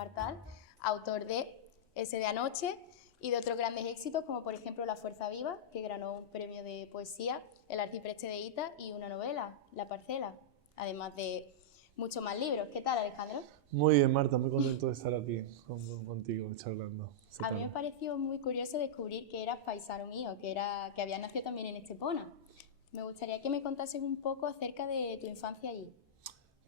Espartal, autor de Ese de anoche y de otros grandes éxitos, como por ejemplo La Fuerza Viva, que ganó un premio de poesía, El Arcipreste de Ita, y una novela, La Parcela, además de muchos más libros. ¿Qué tal, Alejandro? Muy bien, Marta, muy contento de estar aquí contigo, charlando. A mí me pareció muy curioso descubrir que eras paisano mío, que habías nacido también en Estepona. Me gustaría que me contases un poco acerca de tu infancia allí.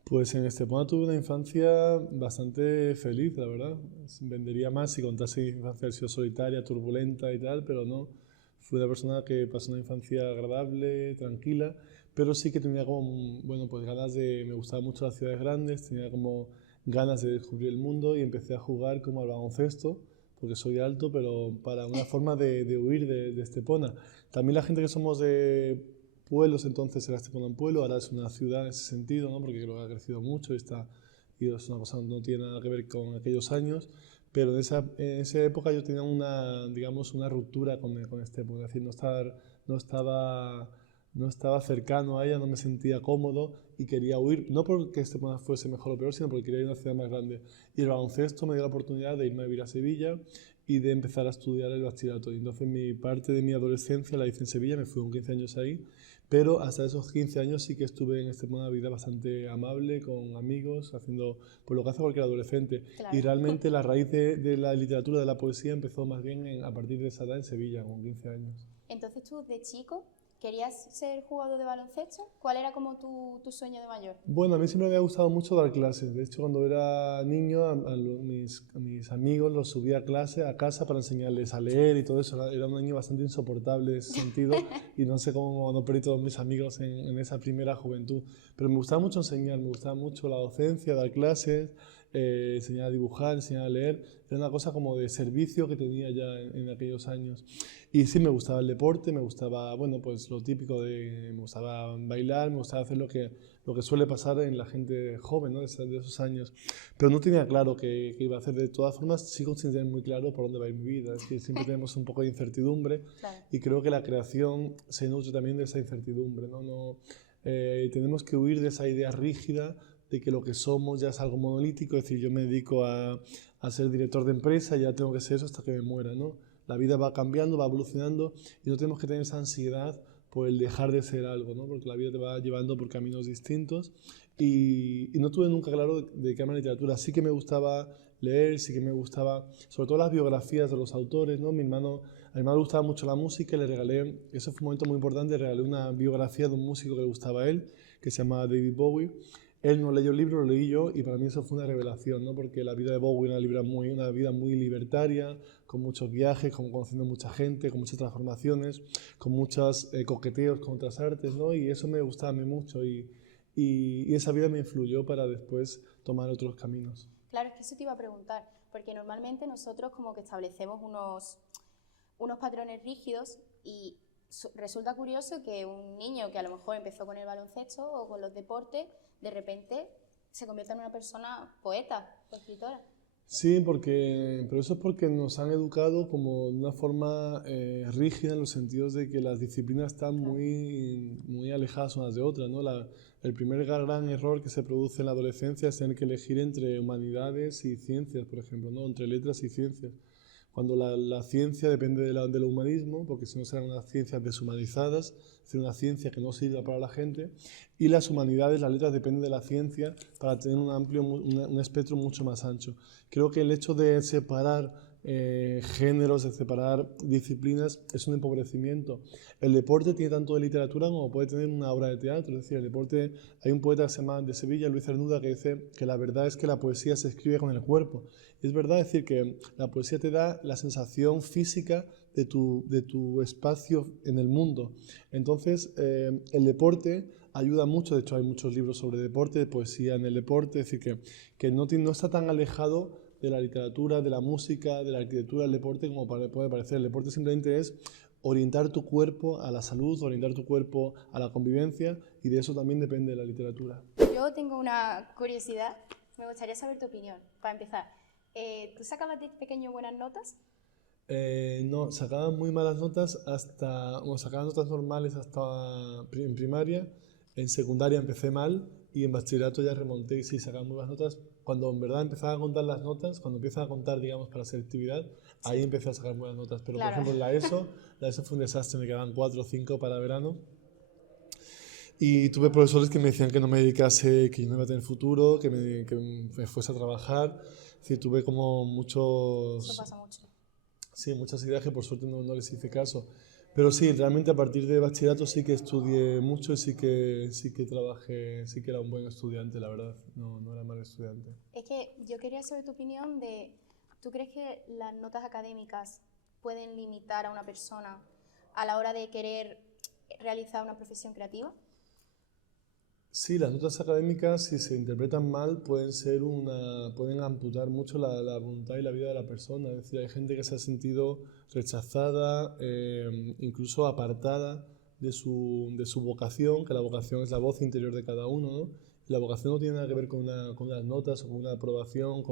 Pues en Estepona tuve una infancia bastante feliz, la verdad. Vendería más si contase mi infancia ha sido solitaria, turbulenta y tal, pero no. Fui una persona que pasó una infancia agradable, tranquila, pero sí que tenía como, bueno, pues ganas de... Me gustaban mucho las ciudades grandes, tenía como ganas de descubrir el mundo y empecé a jugar como al baloncesto, porque soy alto, pero para una forma de huir de Estepona. También la gente que somos de pueblos, entonces era Estepona un pueblo, ahora es una ciudad en ese sentido, ¿no? Porque creo que ha crecido mucho y es una cosa que no tiene nada que ver con aquellos años, pero en esa época yo tenía una, digamos, una ruptura con Estepona, es decir, no estaba cercano a ella, no me sentía cómodo y quería huir, no porque Estepona fuese mejor o peor, sino porque quería ir a una ciudad más grande. Y el baloncesto me dio la oportunidad de irme a vivir a Sevilla y de empezar a estudiar el bachillerato. Y entonces mi parte de mi adolescencia la hice en Sevilla, me fui con 15 años ahí, pero hasta esos 15 años sí que estuve en una vida bastante amable, con amigos, haciendo pues, lo que hace cualquier adolescente. Claro. Y realmente la raíz de la literatura, de la poesía, empezó más bien a partir de esa edad en Sevilla, con 15 años. Entonces tú, de chico, ¿querías ser jugador de baloncesto? ¿Cuál era como tu sueño de mayor? Bueno, a mí siempre me había gustado mucho dar clases. De hecho, cuando era niño, a mis amigos los subía a clase, a casa, para enseñarles a leer y todo eso. Era un niño bastante insoportable en ese sentido y no sé cómo no perdí todos mis amigos en esa primera juventud. Pero me gustaba mucho enseñar, me gustaba mucho la docencia, dar clases, enseñar a dibujar, enseñar a leer. Era una cosa como de servicio que tenía ya en aquellos años. Y sí, me gustaba el deporte, me gustaba, bueno, pues lo típico me gustaba bailar, me gustaba hacer lo que suele pasar en la gente joven, ¿no? de esos años. Pero no tenía claro qué iba a hacer. De todas formas, sigo sin tener muy claro por dónde va a ir mi vida. Es que siempre tenemos un poco de incertidumbre. Claro. Y creo que la creación se nutre también de esa incertidumbre, ¿no? Tenemos que huir de esa idea rígida de que lo que somos ya es algo monolítico, es decir, yo me dedico a ser director de empresa y ya tengo que ser eso hasta que me muera, ¿no? La vida va cambiando, va evolucionando y no tenemos que tener esa ansiedad por el dejar de ser algo, ¿no? Porque la vida te va llevando por caminos distintos y no tuve nunca claro de qué ama la literatura. Sí que me gustaba leer, sí que me gustaba, sobre todo las biografías de los autores, ¿no? A mi hermano le gustaba mucho la música y le regalé, eso fue un momento muy importante, le regalé una biografía de un músico que le gustaba a él, que se llama David Bowie. Él no leyó el libro, lo leí yo y para mí eso fue una revelación, ¿no? Porque la vida de Bowie era una vida muy libertaria, con muchos viajes, conociendo mucha gente, con muchas transformaciones, con muchos coqueteos con otras artes, ¿no? Y eso me gustaba a mí mucho y esa vida me influyó para después tomar otros caminos. Claro, es que eso te iba a preguntar, porque normalmente nosotros como que establecemos unos patrones rígidos y resulta curioso que un niño que a lo mejor empezó con el baloncesto o con los deportes, de repente se convierta en una persona poeta o escritora. Sí, pero eso es porque nos han educado como de una forma rígida en los sentidos de que las disciplinas están muy alejadas unas de otras, ¿no? El primer gran error que se produce en la adolescencia es tener que elegir entre humanidades y ciencias, por ejemplo, ¿no? Entre letras y ciencias. Cuando la ciencia depende del humanismo, porque si no serán unas ciencias deshumanizadas, es decir, una ciencia que no sirva para la gente, y las humanidades, las letras dependen de la ciencia para tener un espectro mucho más ancho. Creo que el hecho de separar géneros, de separar disciplinas, es un empobrecimiento. El deporte tiene tanto de literatura como puede tener una obra de teatro, es decir, el deporte, hay un poeta que se llama de Sevilla, Luis Cernuda, que dice que la verdad es que la poesía se escribe con el cuerpo. Y es verdad decir que la poesía te da la sensación física de tu espacio en el mundo. Entonces, el deporte ayuda mucho, de hecho hay muchos libros sobre deporte, de poesía en el deporte, es decir, que no está tan alejado de la literatura, de la música, de la arquitectura, del deporte, como puede parecer. El deporte simplemente es orientar tu cuerpo a la salud, orientar tu cuerpo a la convivencia, y de eso también depende la literatura. Yo tengo una curiosidad, me gustaría saber tu opinión, para empezar. ¿Tú sacabas de pequeño buenas notas? No, sacaba muy malas notas sacaba notas normales hasta en primaria, en secundaria empecé mal y en bachillerato ya remonté y sí, sacaba muy buenas notas, cuando en verdad empezaba a contar las notas, cuando empiezas a contar, digamos, para selectividad, ahí empecé a sacar buenas notas. Pero, Claro. por ejemplo, la ESO fue un desastre, me quedaban 4 o 5 para verano. Y tuve profesores que me decían que no me dedicase, que yo no iba a tener futuro, que me fuese a trabajar. Es decir, tuve como Eso pasa mucho. Sí, muchas ideas que por suerte no les hice caso. Pero sí, realmente a partir de bachillerato sí que estudié mucho y sí que trabajé, sí que era un buen estudiante, la verdad. No era mal estudiante. Es que yo quería saber tu opinión de, ¿tú crees que las notas académicas pueden limitar a una persona a la hora de querer realizar una profesión creativa? Sí, las notas académicas, si se interpretan mal, pueden amputar mucho la voluntad y la vida de la persona. Es decir, hay gente que se ha sentido rechazada, incluso apartada de su vocación, que la vocación es la voz interior de cada uno, ¿no? Y la vocación no tiene nada que ver con unas notas o con una aprobación,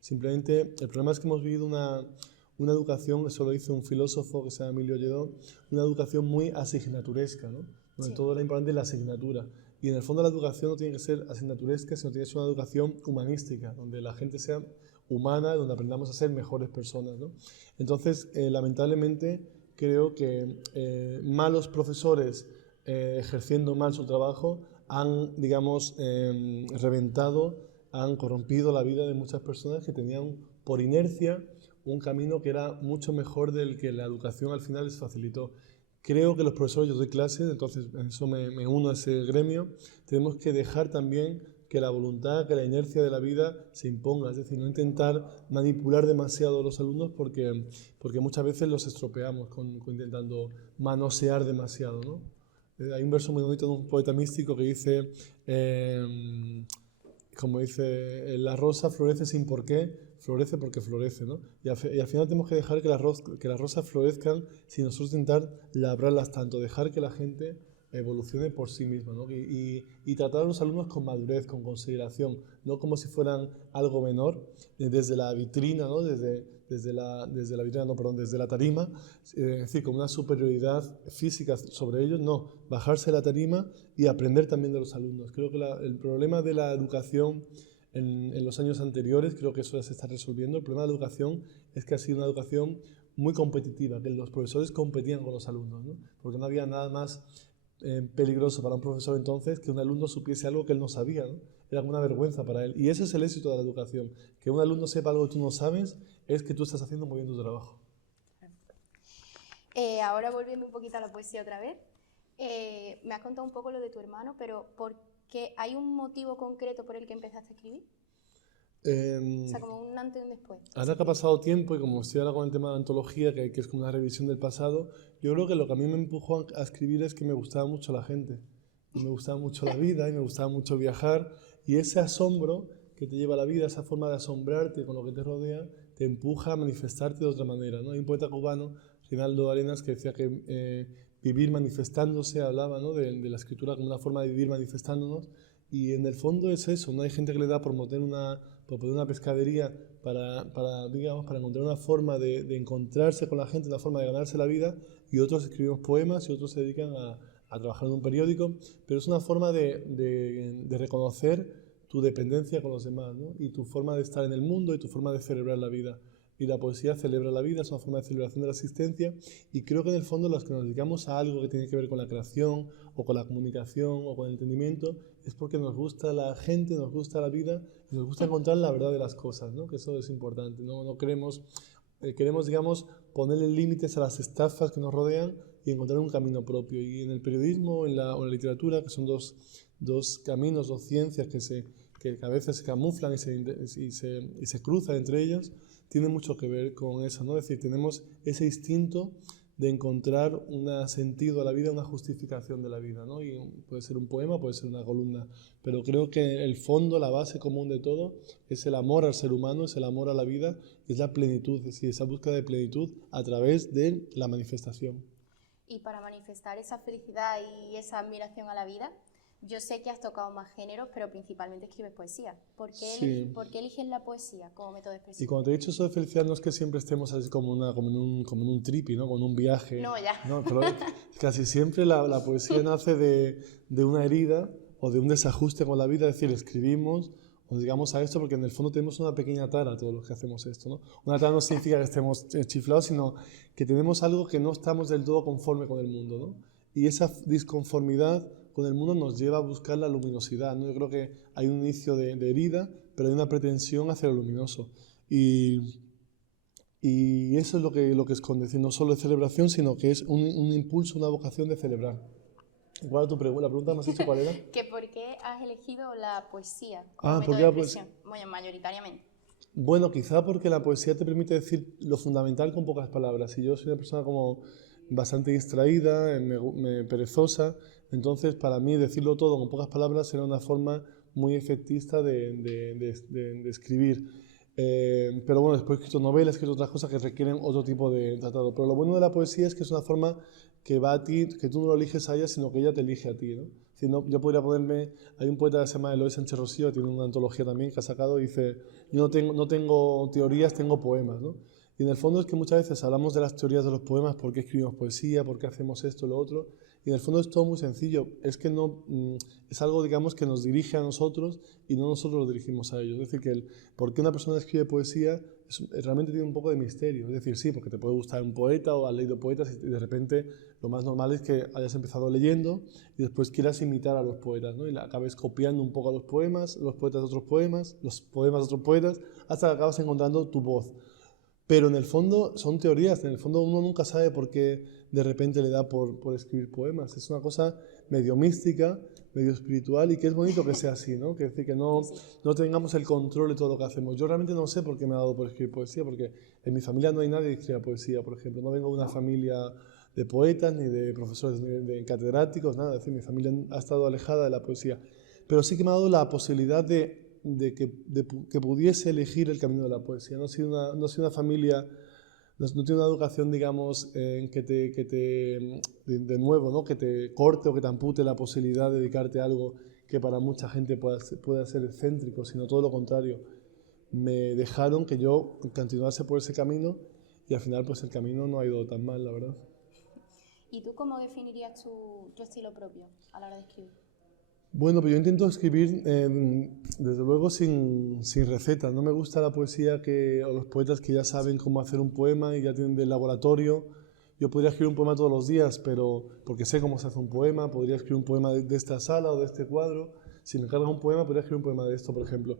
simplemente el problema es que hemos vivido una educación, eso lo dice un filósofo que se llama Emilio Lledó, una educación muy asignaturesca, ¿no? Donde todo era importante la asignatura. Y en el fondo la educación no tiene que ser asignaturesca, sino tiene que ser una educación humanística, donde la gente sea humana, donde aprendamos a ser mejores personas, ¿no? Entonces, lamentablemente, creo que malos profesores ejerciendo mal su trabajo han, digamos, reventado, han corrompido la vida de muchas personas que tenían por inercia un camino que era mucho mejor del que la educación al final les facilitó. Creo que los profesores, yo doy clases, entonces en eso me uno a ese gremio, tenemos que dejar también que la voluntad, que la inercia de la vida se imponga, es decir, no intentar manipular demasiado a los alumnos porque muchas veces los estropeamos intentando manosear demasiado, ¿no? Hay un verso muy bonito de un poeta místico que dice, como dice, la rosa florece sin por qué, florece porque florece, ¿no? Y al final tenemos que dejar que las rosas florezcan sin nosotros intentar labrarlas tanto, dejar que la gente evolucione por sí misma, ¿no? Y tratar a los alumnos con madurez, con consideración, no como si fueran algo menor, desde la vitrina, ¿no? Desde la vitrina, no, perdón, desde la tarima, es decir, con una superioridad física sobre ellos, no, bajarse la tarima y aprender también de los alumnos. Creo que el problema de la educación en los años anteriores, creo que eso ya se está resolviendo. El problema de la educación es que ha sido una educación muy competitiva, que los profesores competían con los alumnos, ¿no? Porque no había nada más peligroso para un profesor entonces que un alumno supiese algo que él no sabía, ¿no? Era una vergüenza para él. Y ese es el éxito de la educación. Que un alumno sepa algo que tú no sabes es que tú estás haciendo muy bien tu trabajo. Ahora volviendo un poquito a la poesía otra vez, me has contado un poco lo de tu hermano, pero ¿por qué hay un motivo concreto por el que empezaste a escribir? O sea, como un antes y un después. Ahora que ha pasado tiempo y como estoy ahora con el tema de antología, que es como una revisión del pasado, yo creo que lo que a mí me empujó a escribir es que me gustaba mucho la gente, y me gustaba mucho la vida, y me gustaba mucho viajar, y ese asombro que te lleva a la vida, esa forma de asombrarte con lo que te rodea, te empuja a manifestarte de otra manera, ¿no? Hay un poeta cubano, Rinaldo Arenas, que decía que vivir manifestándose, hablaba, ¿no? de la escritura como una forma de vivir manifestándonos, y en el fondo es eso, ¿no? Hay gente que le da por poner una pescadería digamos, para encontrar una forma de encontrarse con la gente, una forma de ganarse la vida, y otros escribimos poemas y otros se dedican a trabajar en un periódico, pero es una forma de reconocer tu dependencia con los demás, ¿no? Y tu forma de estar en el mundo y tu forma de celebrar la vida. Y la poesía celebra la vida, es una forma de celebración de la existencia, y creo que en el fondo los que nos dedicamos a algo que tiene que ver con la creación o con la comunicación o con el entendimiento es porque nos gusta la gente, nos gusta la vida y nos gusta encontrar la verdad de las cosas, ¿no? Que eso es importante, no queremos, digamos, ponerle límites a las estafas que nos rodean y encontrar un camino propio. Y en el periodismo o en la literatura, que son dos caminos, dos ciencias que a veces se camuflan y se cruzan entre ellas, tiene mucho que ver con eso, ¿no? Es decir, tenemos ese instinto de encontrar un sentido a la vida, una justificación de la vida, ¿no? Y puede ser un poema, puede ser una columna, pero creo que el fondo, la base común de todo es el amor al ser humano, es el amor a la vida, es la plenitud, es decir, esa búsqueda de plenitud a través de la manifestación. Y para manifestar esa felicidad y esa admiración a la vida, yo sé que has tocado más géneros, pero principalmente escribes poesía. ¿Por qué eliges la poesía como método de expresión? Y cuando te he dicho eso de felicidad, no es que siempre estemos así como en un tripi, ¿no? Como en un viaje. No, ya. No, pero casi siempre la poesía nace de una herida o de un desajuste con la vida. Es decir, escribimos nos dedicamos a esto porque en el fondo tenemos una pequeña tara todos los que hacemos esto, ¿no? Una tara no significa que estemos chiflados, sino que tenemos algo que no estamos del todo conforme con el mundo, ¿no? Y esa disconformidad con el mundo nos lleva a buscar la luminosidad, ¿no? Yo creo que hay un inicio de herida, pero hay una pretensión hacia lo luminoso. Y eso es lo que esconde, es decir, no solo de celebración, sino que es un impulso, una vocación de celebrar. ¿Cuál era tu pregunta? La pregunta me has dicho cuál era. Que ¿por qué has elegido la poesía como método ¿por qué de la poesía? expresión? Bueno, mayoritariamente. Bueno, quizá porque la poesía te permite decir lo fundamental con pocas palabras. Y yo soy una persona como bastante distraída, perezosa, entonces para mí decirlo todo con pocas palabras era una forma muy efectista de escribir. Pero bueno, después he escrito novelas, he escrito otras cosas que requieren otro tipo de tratado. Pero lo bueno de la poesía es que es una forma que va a ti, que tú no lo eliges a ella, sino que ella te elige a ti, ¿no? Si no, yo podría ponerme, hay un poeta que se llama Eloy Sánchez Rocío, tiene una antología también que ha sacado, y dice, yo no tengo teorías, tengo poemas, ¿no? Y en el fondo es que muchas veces hablamos de las teorías de los poemas, por qué escribimos poesía, por qué hacemos esto, lo otro, y en el fondo es todo muy sencillo, es que no, es algo, digamos, que nos dirige a nosotros y no nosotros lo dirigimos a ellos. Es decir, que por qué una persona escribe poesía realmente tiene un poco de misterio. Es decir, sí, porque te puede gustar un poeta o has leído poetas y de repente lo más normal es que hayas empezado leyendo y después quieras imitar a los poetas, ¿no? Y acabes copiando un poco a los poemas, los poetas de otros poemas, los poemas de otros poetas, hasta que acabas encontrando tu voz. Pero en el fondo son teorías, en el fondo uno nunca sabe por qué de repente le da por escribir poemas. Es una cosa medio mística, medio espiritual y que es bonito que sea así, ¿no? Que es decir, que no tengamos el control de todo lo que hacemos. Yo realmente no sé por qué me ha dado por escribir poesía, porque en mi familia no hay nadie que escriba poesía, por ejemplo. No vengo de una familia de poetas, ni de profesores, ni de catedráticos, nada. Es decir, mi familia ha estado alejada de la poesía. Pero sí que me ha dado la posibilidad de que pudiese elegir el camino de la poesía. No soy una familia, no tiene una educación, digamos, de nuevo, ¿no? Que te corte o que te ampute la posibilidad de dedicarte a algo que para mucha gente pueda ser excéntrico, sino todo lo contrario. Me dejaron que yo continuase por ese camino y al final pues el camino no ha ido tan mal, la verdad. ¿Y tú cómo definirías tu estilo propio a la hora de escribir? Bueno, pues yo intento escribir, desde luego, sin recetas. No me gusta la poesía o los poetas que ya saben cómo hacer un poema y ya tienen del laboratorio. Yo podría escribir un poema todos los días, pero porque sé cómo se hace un poema, podría escribir un poema de esta sala o de este cuadro. Si me carga un poema, podría escribir un poema de esto, por ejemplo.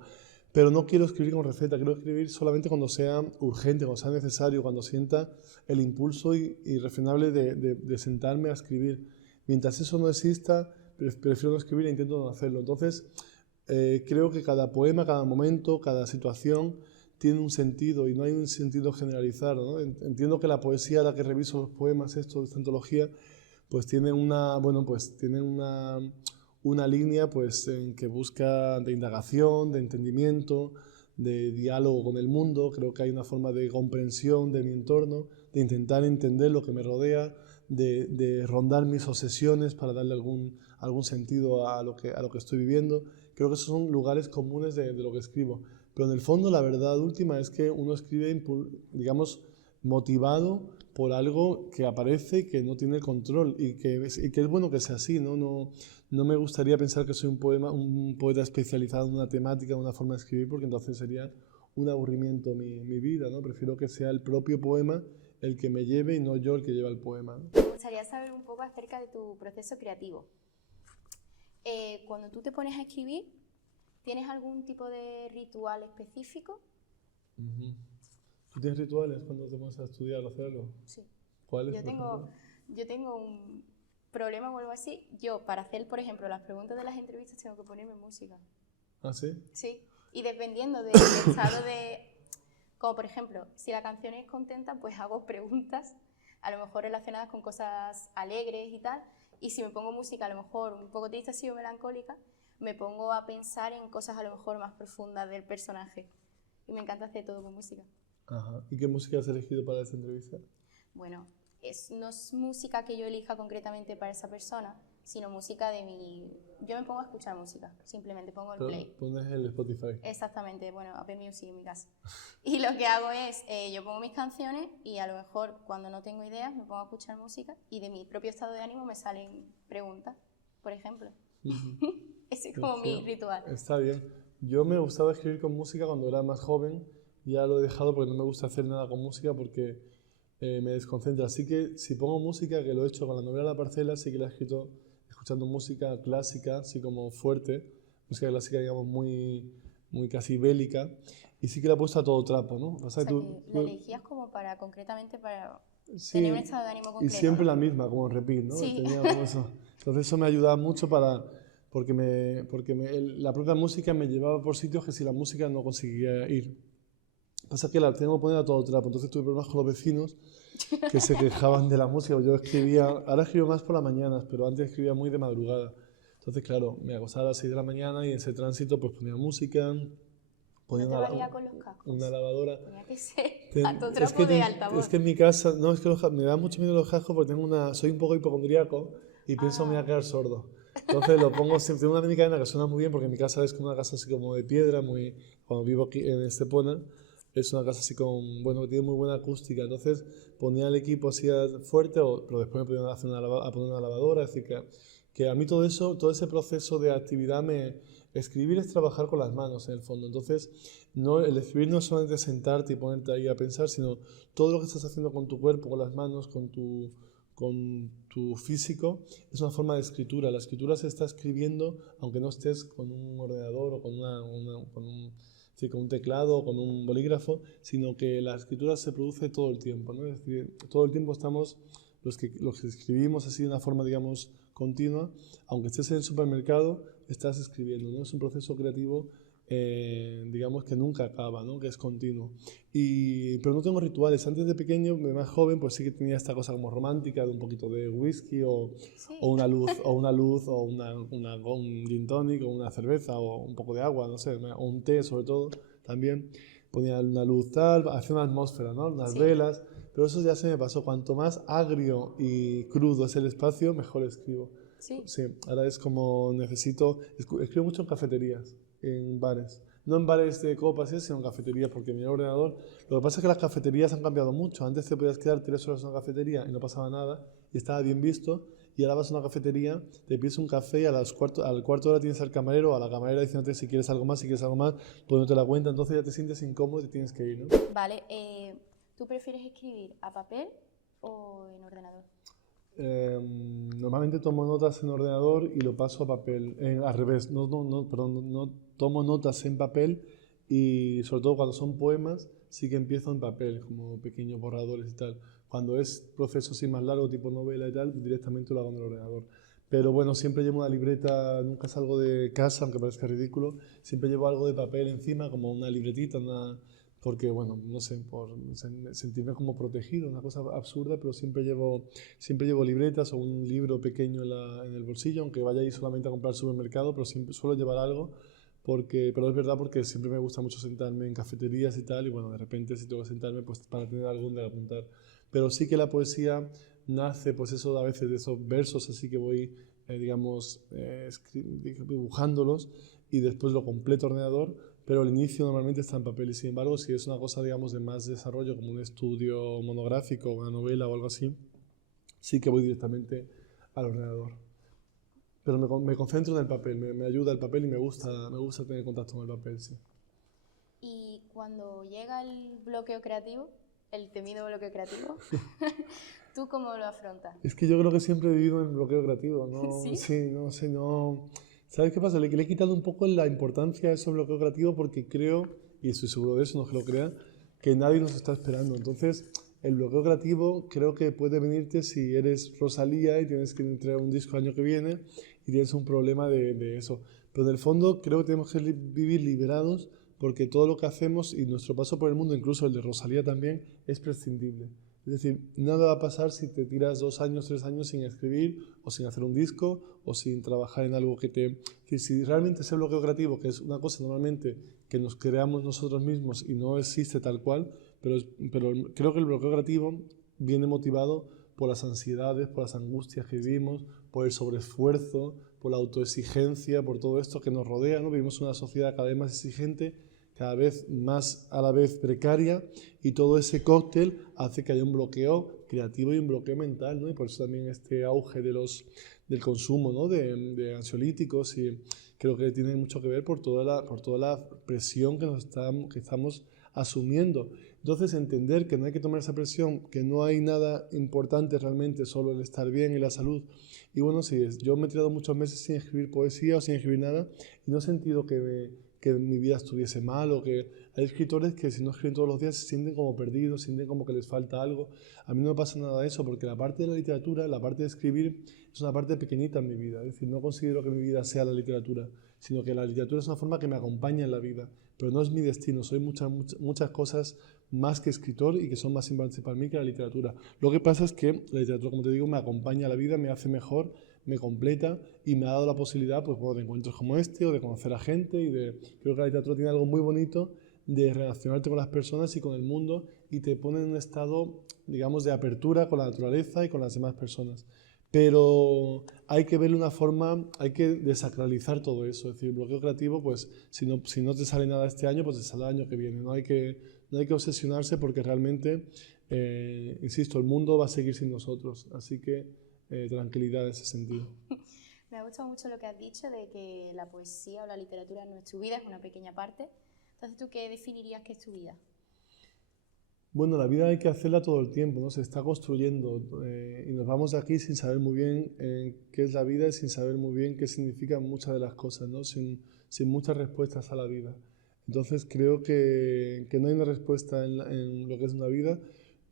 Pero no quiero escribir con receta, quiero escribir solamente cuando sea urgente, cuando sea necesario, cuando sienta el impulso irrefrenable de sentarme a escribir. Mientras eso no exista, prefiero no escribir e intento no hacerlo. Entonces, creo que cada poema, cada momento, cada situación tiene un sentido y no hay un sentido generalizado, ¿no? Entiendo que la poesía, a la que reviso los poemas, de esta antología, pues tiene una línea pues, en que busca de indagación, de entendimiento, de diálogo con el mundo. Creo que hay una forma de comprensión de mi entorno, de intentar entender lo que me rodea, de rondar mis obsesiones para darle algún sentido a lo que estoy viviendo. Creo que esos son lugares comunes de lo que escribo. Pero en el fondo la verdad última es que uno escribe, digamos, motivado por algo que aparece y que no tiene control y que es bueno que sea así, ¿no? No me gustaría pensar que soy un poeta especializado en una temática, en una forma de escribir, porque entonces sería un aburrimiento mi vida, ¿no? Prefiero que sea el propio poema el que me lleve y no yo el que lleva el poema, ¿no? Me gustaría saber un poco acerca de tu proceso creativo. Cuando tú te pones a escribir, ¿tienes algún tipo de ritual específico? Uh-huh. ¿Tú tienes rituales cuando te pones a estudiar o hacerlo? Sí. ¿Cuáles? Yo tengo un problema o algo así. Yo, para hacer, por ejemplo, las preguntas de las entrevistas, tengo que ponerme música. ¿Ah, sí? Sí. Y dependiendo del estado de... Como por ejemplo, si la canción es contenta, pues hago preguntas, a lo mejor relacionadas con cosas alegres y tal. Y si me pongo música a lo mejor un poco triste así o melancólica, me pongo a pensar en cosas a lo mejor más profundas del personaje. Y me encanta hacer todo con música. Ajá. ¿Y qué música has elegido para esta entrevista? Bueno, no es música que yo elija concretamente para esa persona, sino música de mi... Yo me pongo a escuchar música, simplemente pongo el play. Pones el Spotify. Exactamente, bueno, Apple Music en mi caso. Y lo que hago es, yo pongo mis canciones y a lo mejor cuando no tengo ideas me pongo a escuchar música y de mi propio estado de ánimo me salen preguntas, por ejemplo. Ese es como mi ritual. Está bien. Yo me gustaba escribir con música cuando era más joven, ya lo he dejado porque no me gusta hacer nada con música porque me desconcentra. Así que si pongo música, que lo he hecho con la novela La Parcela, sí que la he escrito escuchando música clásica, así como fuerte, música clásica digamos muy casi bélica, y sí que la he puesto a todo trapo, ¿no? O O sea, sea, que la elegías como para, concretamente, para tener un sí, estado de ánimo y concreto, siempre ¿no? la misma, como repeat, ¿no? Sí. Tenía como eso. Entonces eso me ayudaba mucho la propia música me llevaba por sitios que si la música no conseguía ir. Pasa que la tengo que poner a todo trapo, entonces tuve problemas con los vecinos que se quejaban de la música. Yo escribía, ahora escribo más por las mañanas, pero antes escribía muy de madrugada. Entonces, claro, me acostaba a las 6 de la mañana y en ese tránsito pues ponía música, ponía ¿No te valía con los una cascos? lavadora. Tenía que ser a Ten- todo es, que trapo de ten- altavoz. es que en mi casa, no, es que me da mucho miedo los cascos porque soy un poco hipocondríaco y pienso me voy a Ah, quedar sordo. Entonces lo pongo siempre, tengo una mini cadena que suena muy bien porque mi casa es como una casa así como de piedra, cuando vivo aquí en Estepona, es una casa así bueno, que tiene muy buena acústica. Entonces ponía el equipo así fuerte, pero después me podían hacer a poner una lavadora, es decir, que a mí todo eso, todo ese proceso de actividad escribir es trabajar con las manos en el fondo. Entonces, no, el escribir no es solamente sentarte y ponerte ahí a pensar, sino todo lo que estás haciendo con tu cuerpo, con las manos, con tu físico, es una forma de escritura. La escritura se está escribiendo aunque no estés con un ordenador o con un teclado o con un bolígrafo, sino que la escritura se produce todo el tiempo, ¿no? Es decir, todo el tiempo estamos, los que escribimos así de una forma, digamos, continua, aunque estés en el supermercado, estás escribiendo, ¿no? Es un proceso creativo, digamos, que nunca acaba, ¿no? Que es continuo. Pero no tengo rituales. Antes de pequeño, de más joven, pues sí que tenía esta cosa como romántica, de un poquito de whisky o sí. una luz, un gin tonic o una cerveza o un poco de agua, no sé, o un té sobre todo, también. Ponía una luz tal, hacía una atmósfera, ¿no? Unas Sí, velas, pero eso ya se me pasó. Cuanto más agrio y crudo es el espacio, mejor escribo. sí. Sí, ahora es como escribo mucho en cafeterías, en bares. No en bares de copas, sino en cafeterías, porque mi ordenador. Lo que pasa es que las cafeterías han cambiado mucho. Antes te podías quedar 3 horas en una cafetería y no pasaba nada, y estaba bien visto. Y ahora vas a una cafetería, te pides un café y al cuarto de hora tienes al camarero o a la camarera diciéndote si quieres algo más, poniéndote la cuenta. Entonces ya te sientes incómodo y te tienes que ir, ¿no? Vale, ¿tú prefieres escribir a papel o en ordenador? Normalmente tomo notas en ordenador y lo paso a papel. Al revés, perdón, no tomo notas en papel y sobre todo cuando son poemas sí que empiezo en papel, como pequeños borradores y tal. Cuando es proceso así más largo, tipo novela y tal, directamente lo hago en el ordenador. Pero bueno, siempre llevo una libreta, nunca salgo de casa, aunque parezca ridículo, siempre llevo algo de papel encima, como una libretita, porque bueno, no sé, por sentirme como protegido, una cosa absurda, pero siempre llevo libretas o un libro pequeño en el bolsillo, aunque vaya ahí solamente a comprar al supermercado, pero siempre suelo llevar algo, pero es verdad porque siempre me gusta mucho sentarme en cafeterías y tal, y bueno, de repente si tengo que sentarme, pues para tener algo de apuntar. Pero sí que la poesía nace, pues eso a veces de esos versos así que voy, digamos, dibujándolos y después lo completo ordenador, pero el inicio normalmente está en papel y sin embargo si es una cosa digamos de más desarrollo como un estudio monográfico, una novela o algo así, sí que voy directamente al ordenador. Pero me concentro en el papel, me ayuda el papel y me gusta tener contacto con el papel, sí. Y cuando llega el bloqueo creativo, el temido bloqueo creativo, ¿tú cómo lo afrontas? Es que yo creo que siempre he vivido en bloqueo creativo, no, ¿Sí? sí, no sé, no. ¿Sabes qué pasa? Le he quitado un poco la importancia a ese bloqueo creativo porque creo, y estoy seguro de eso, no que lo crea, que nadie nos está esperando. Entonces, el bloqueo creativo creo que puede venirte si eres Rosalía y tienes que entregar un disco el año que viene y tienes un problema de eso. Pero en el fondo creo que tenemos que vivir liberados porque todo lo que hacemos y nuestro paso por el mundo, incluso el de Rosalía también, es prescindible. Es decir, nada va a pasar si te tiras 2 años, 3 años sin escribir o sin hacer un disco o sin trabajar en algo que te... Es decir, si realmente ese bloqueo creativo, que es una cosa normalmente que nos creamos nosotros mismos y no existe tal cual, pero creo que el bloqueo creativo viene motivado por las ansiedades, por las angustias que vivimos, por el sobreesfuerzo, por la autoexigencia, por todo esto que nos rodea, ¿no? Vivimos en una sociedad cada vez más exigente cada vez más a la vez precaria, y todo ese cóctel hace que haya un bloqueo creativo y un bloqueo mental, ¿no? Y por eso también este auge del consumo, ¿no? de ansiolíticos, y creo que tiene mucho que ver por toda la presión que estamos asumiendo. Entonces, entender que no hay que tomar esa presión, que no hay nada importante realmente, solo el estar bien y la salud. Y bueno, yo me he tirado muchos meses sin escribir poesía o sin escribir nada, y no he sentido que mi vida estuviese mal, o que hay escritores que si no escriben todos los días se sienten como perdidos, sienten como que les falta algo. A mí no me pasa nada de eso, porque la parte de la literatura, la parte de escribir, es una parte pequeñita en mi vida. Es decir, no considero que mi vida sea la literatura, sino que la literatura es una forma que me acompaña en la vida, pero no es mi destino. Soy muchas cosas más que escritor, y que son más importantes para mí que la literatura. Lo que pasa es que la literatura, como te digo, me acompaña a la vida, me hace mejor, me completa, y me ha dado la posibilidad, pues, bueno, de encuentros como este, o de conocer a gente, creo que la literatura tiene algo muy bonito de relacionarte con las personas y con el mundo, y te pone en un estado, digamos, de apertura con la naturaleza y con las demás personas. Pero hay que verle una forma, hay que desacralizar todo eso. Es decir, el bloqueo creativo, pues si no te sale nada este año, pues te sale el año que viene. No hay que obsesionarse, porque realmente, insisto, el mundo va a seguir sin nosotros. Así que tranquilidad en ese sentido. Me ha gustado mucho lo que has dicho de que la poesía o la literatura no es tu vida, es una pequeña parte. Entonces, ¿tú qué definirías que es tu vida? Bueno, la vida hay que hacerla todo el tiempo, ¿no? Se está construyendo, y nos vamos de aquí sin saber muy bien qué es la vida, y sin saber muy bien qué significan muchas de las cosas, ¿no? Sin muchas respuestas a la vida. Entonces creo que no hay una respuesta en lo que es una vida,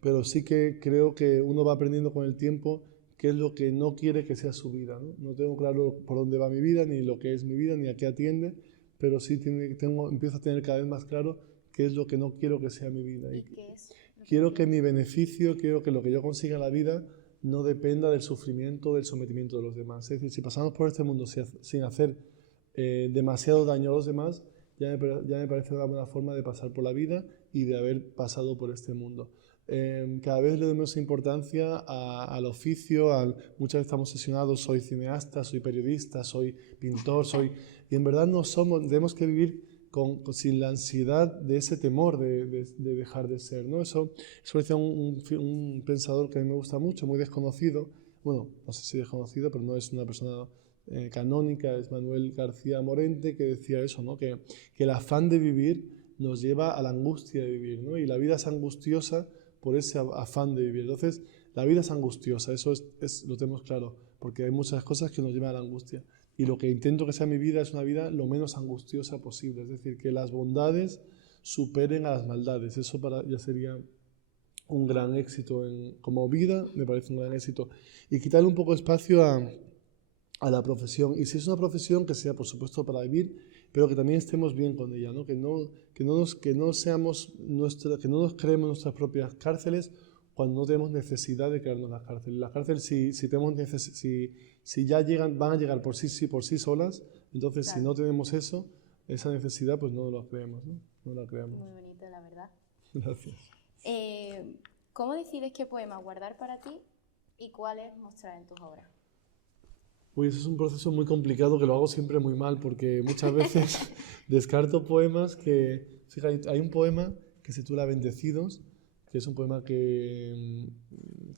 pero sí que creo que uno va aprendiendo con el tiempo qué es lo que no quiere que sea su vida, ¿no? No tengo claro por dónde va mi vida, ni lo que es mi vida, ni a qué atiende, pero sí empiezo a tener cada vez más claro qué es lo que no quiero que sea mi vida. ¿Y qué es? Quiero que mi beneficio, quiero que lo que yo consiga en la vida no dependa del sufrimiento, del sometimiento de los demás. Es decir, si pasamos por este mundo sin hacer demasiado daño a los demás, ya me parece una buena forma de pasar por la vida y de haber pasado por este mundo. Cada vez le doy más importancia al oficio, muchas veces estamos obsesionados, soy cineasta, soy periodista, soy pintor, y en verdad no somos, tenemos que vivir sin la ansiedad de ese temor de dejar de ser, ¿no? Eso lo decía un pensador que a mí me gusta mucho, muy desconocido, bueno, no sé si desconocido, pero no es una persona canónica, es Manuel García Morente, que decía eso, ¿no? Que el afán de vivir nos lleva a la angustia de vivir, ¿no? Y la vida es angustiosa por ese afán de vivir. Entonces, la vida es angustiosa, eso lo tenemos claro, porque hay muchas cosas que nos llevan a la angustia. Y lo que intento que sea mi vida es una vida lo menos angustiosa posible, es decir, que las bondades superen a las maldades. Eso ya sería un gran éxito como vida, me parece un gran éxito. Y quitarle un poco de espacio a la profesión. Y si es una profesión, que sea, por supuesto, para vivir, pero que también estemos bien con ella, ¿no? Que no nos creemos nuestras propias cárceles cuando no tenemos necesidad de crearnos las cárceles. Las cárceles, si ya van a llegar por sí solas, entonces Claro. si no tenemos esa necesidad, pues no la creemos, ¿no? No la creamos. Muy bonito, la verdad. Gracias. ¿Cómo decides qué poemas guardar para ti y cuáles mostrar en tus obras? Uy, eso es un proceso muy complicado, que lo hago siempre muy mal, porque muchas veces descarto poemas fíjate, hay un poema que se titula Bendecidos, que es un poema que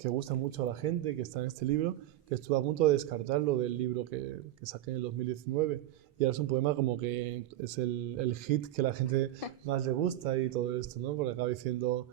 gusta mucho a la gente, que está en este libro, que estuve a punto de descartarlo del libro que saqué en el 2019. Y ahora es un poema como que es el hit que a la gente más le gusta y todo esto, ¿no? Porque acaba diciendo,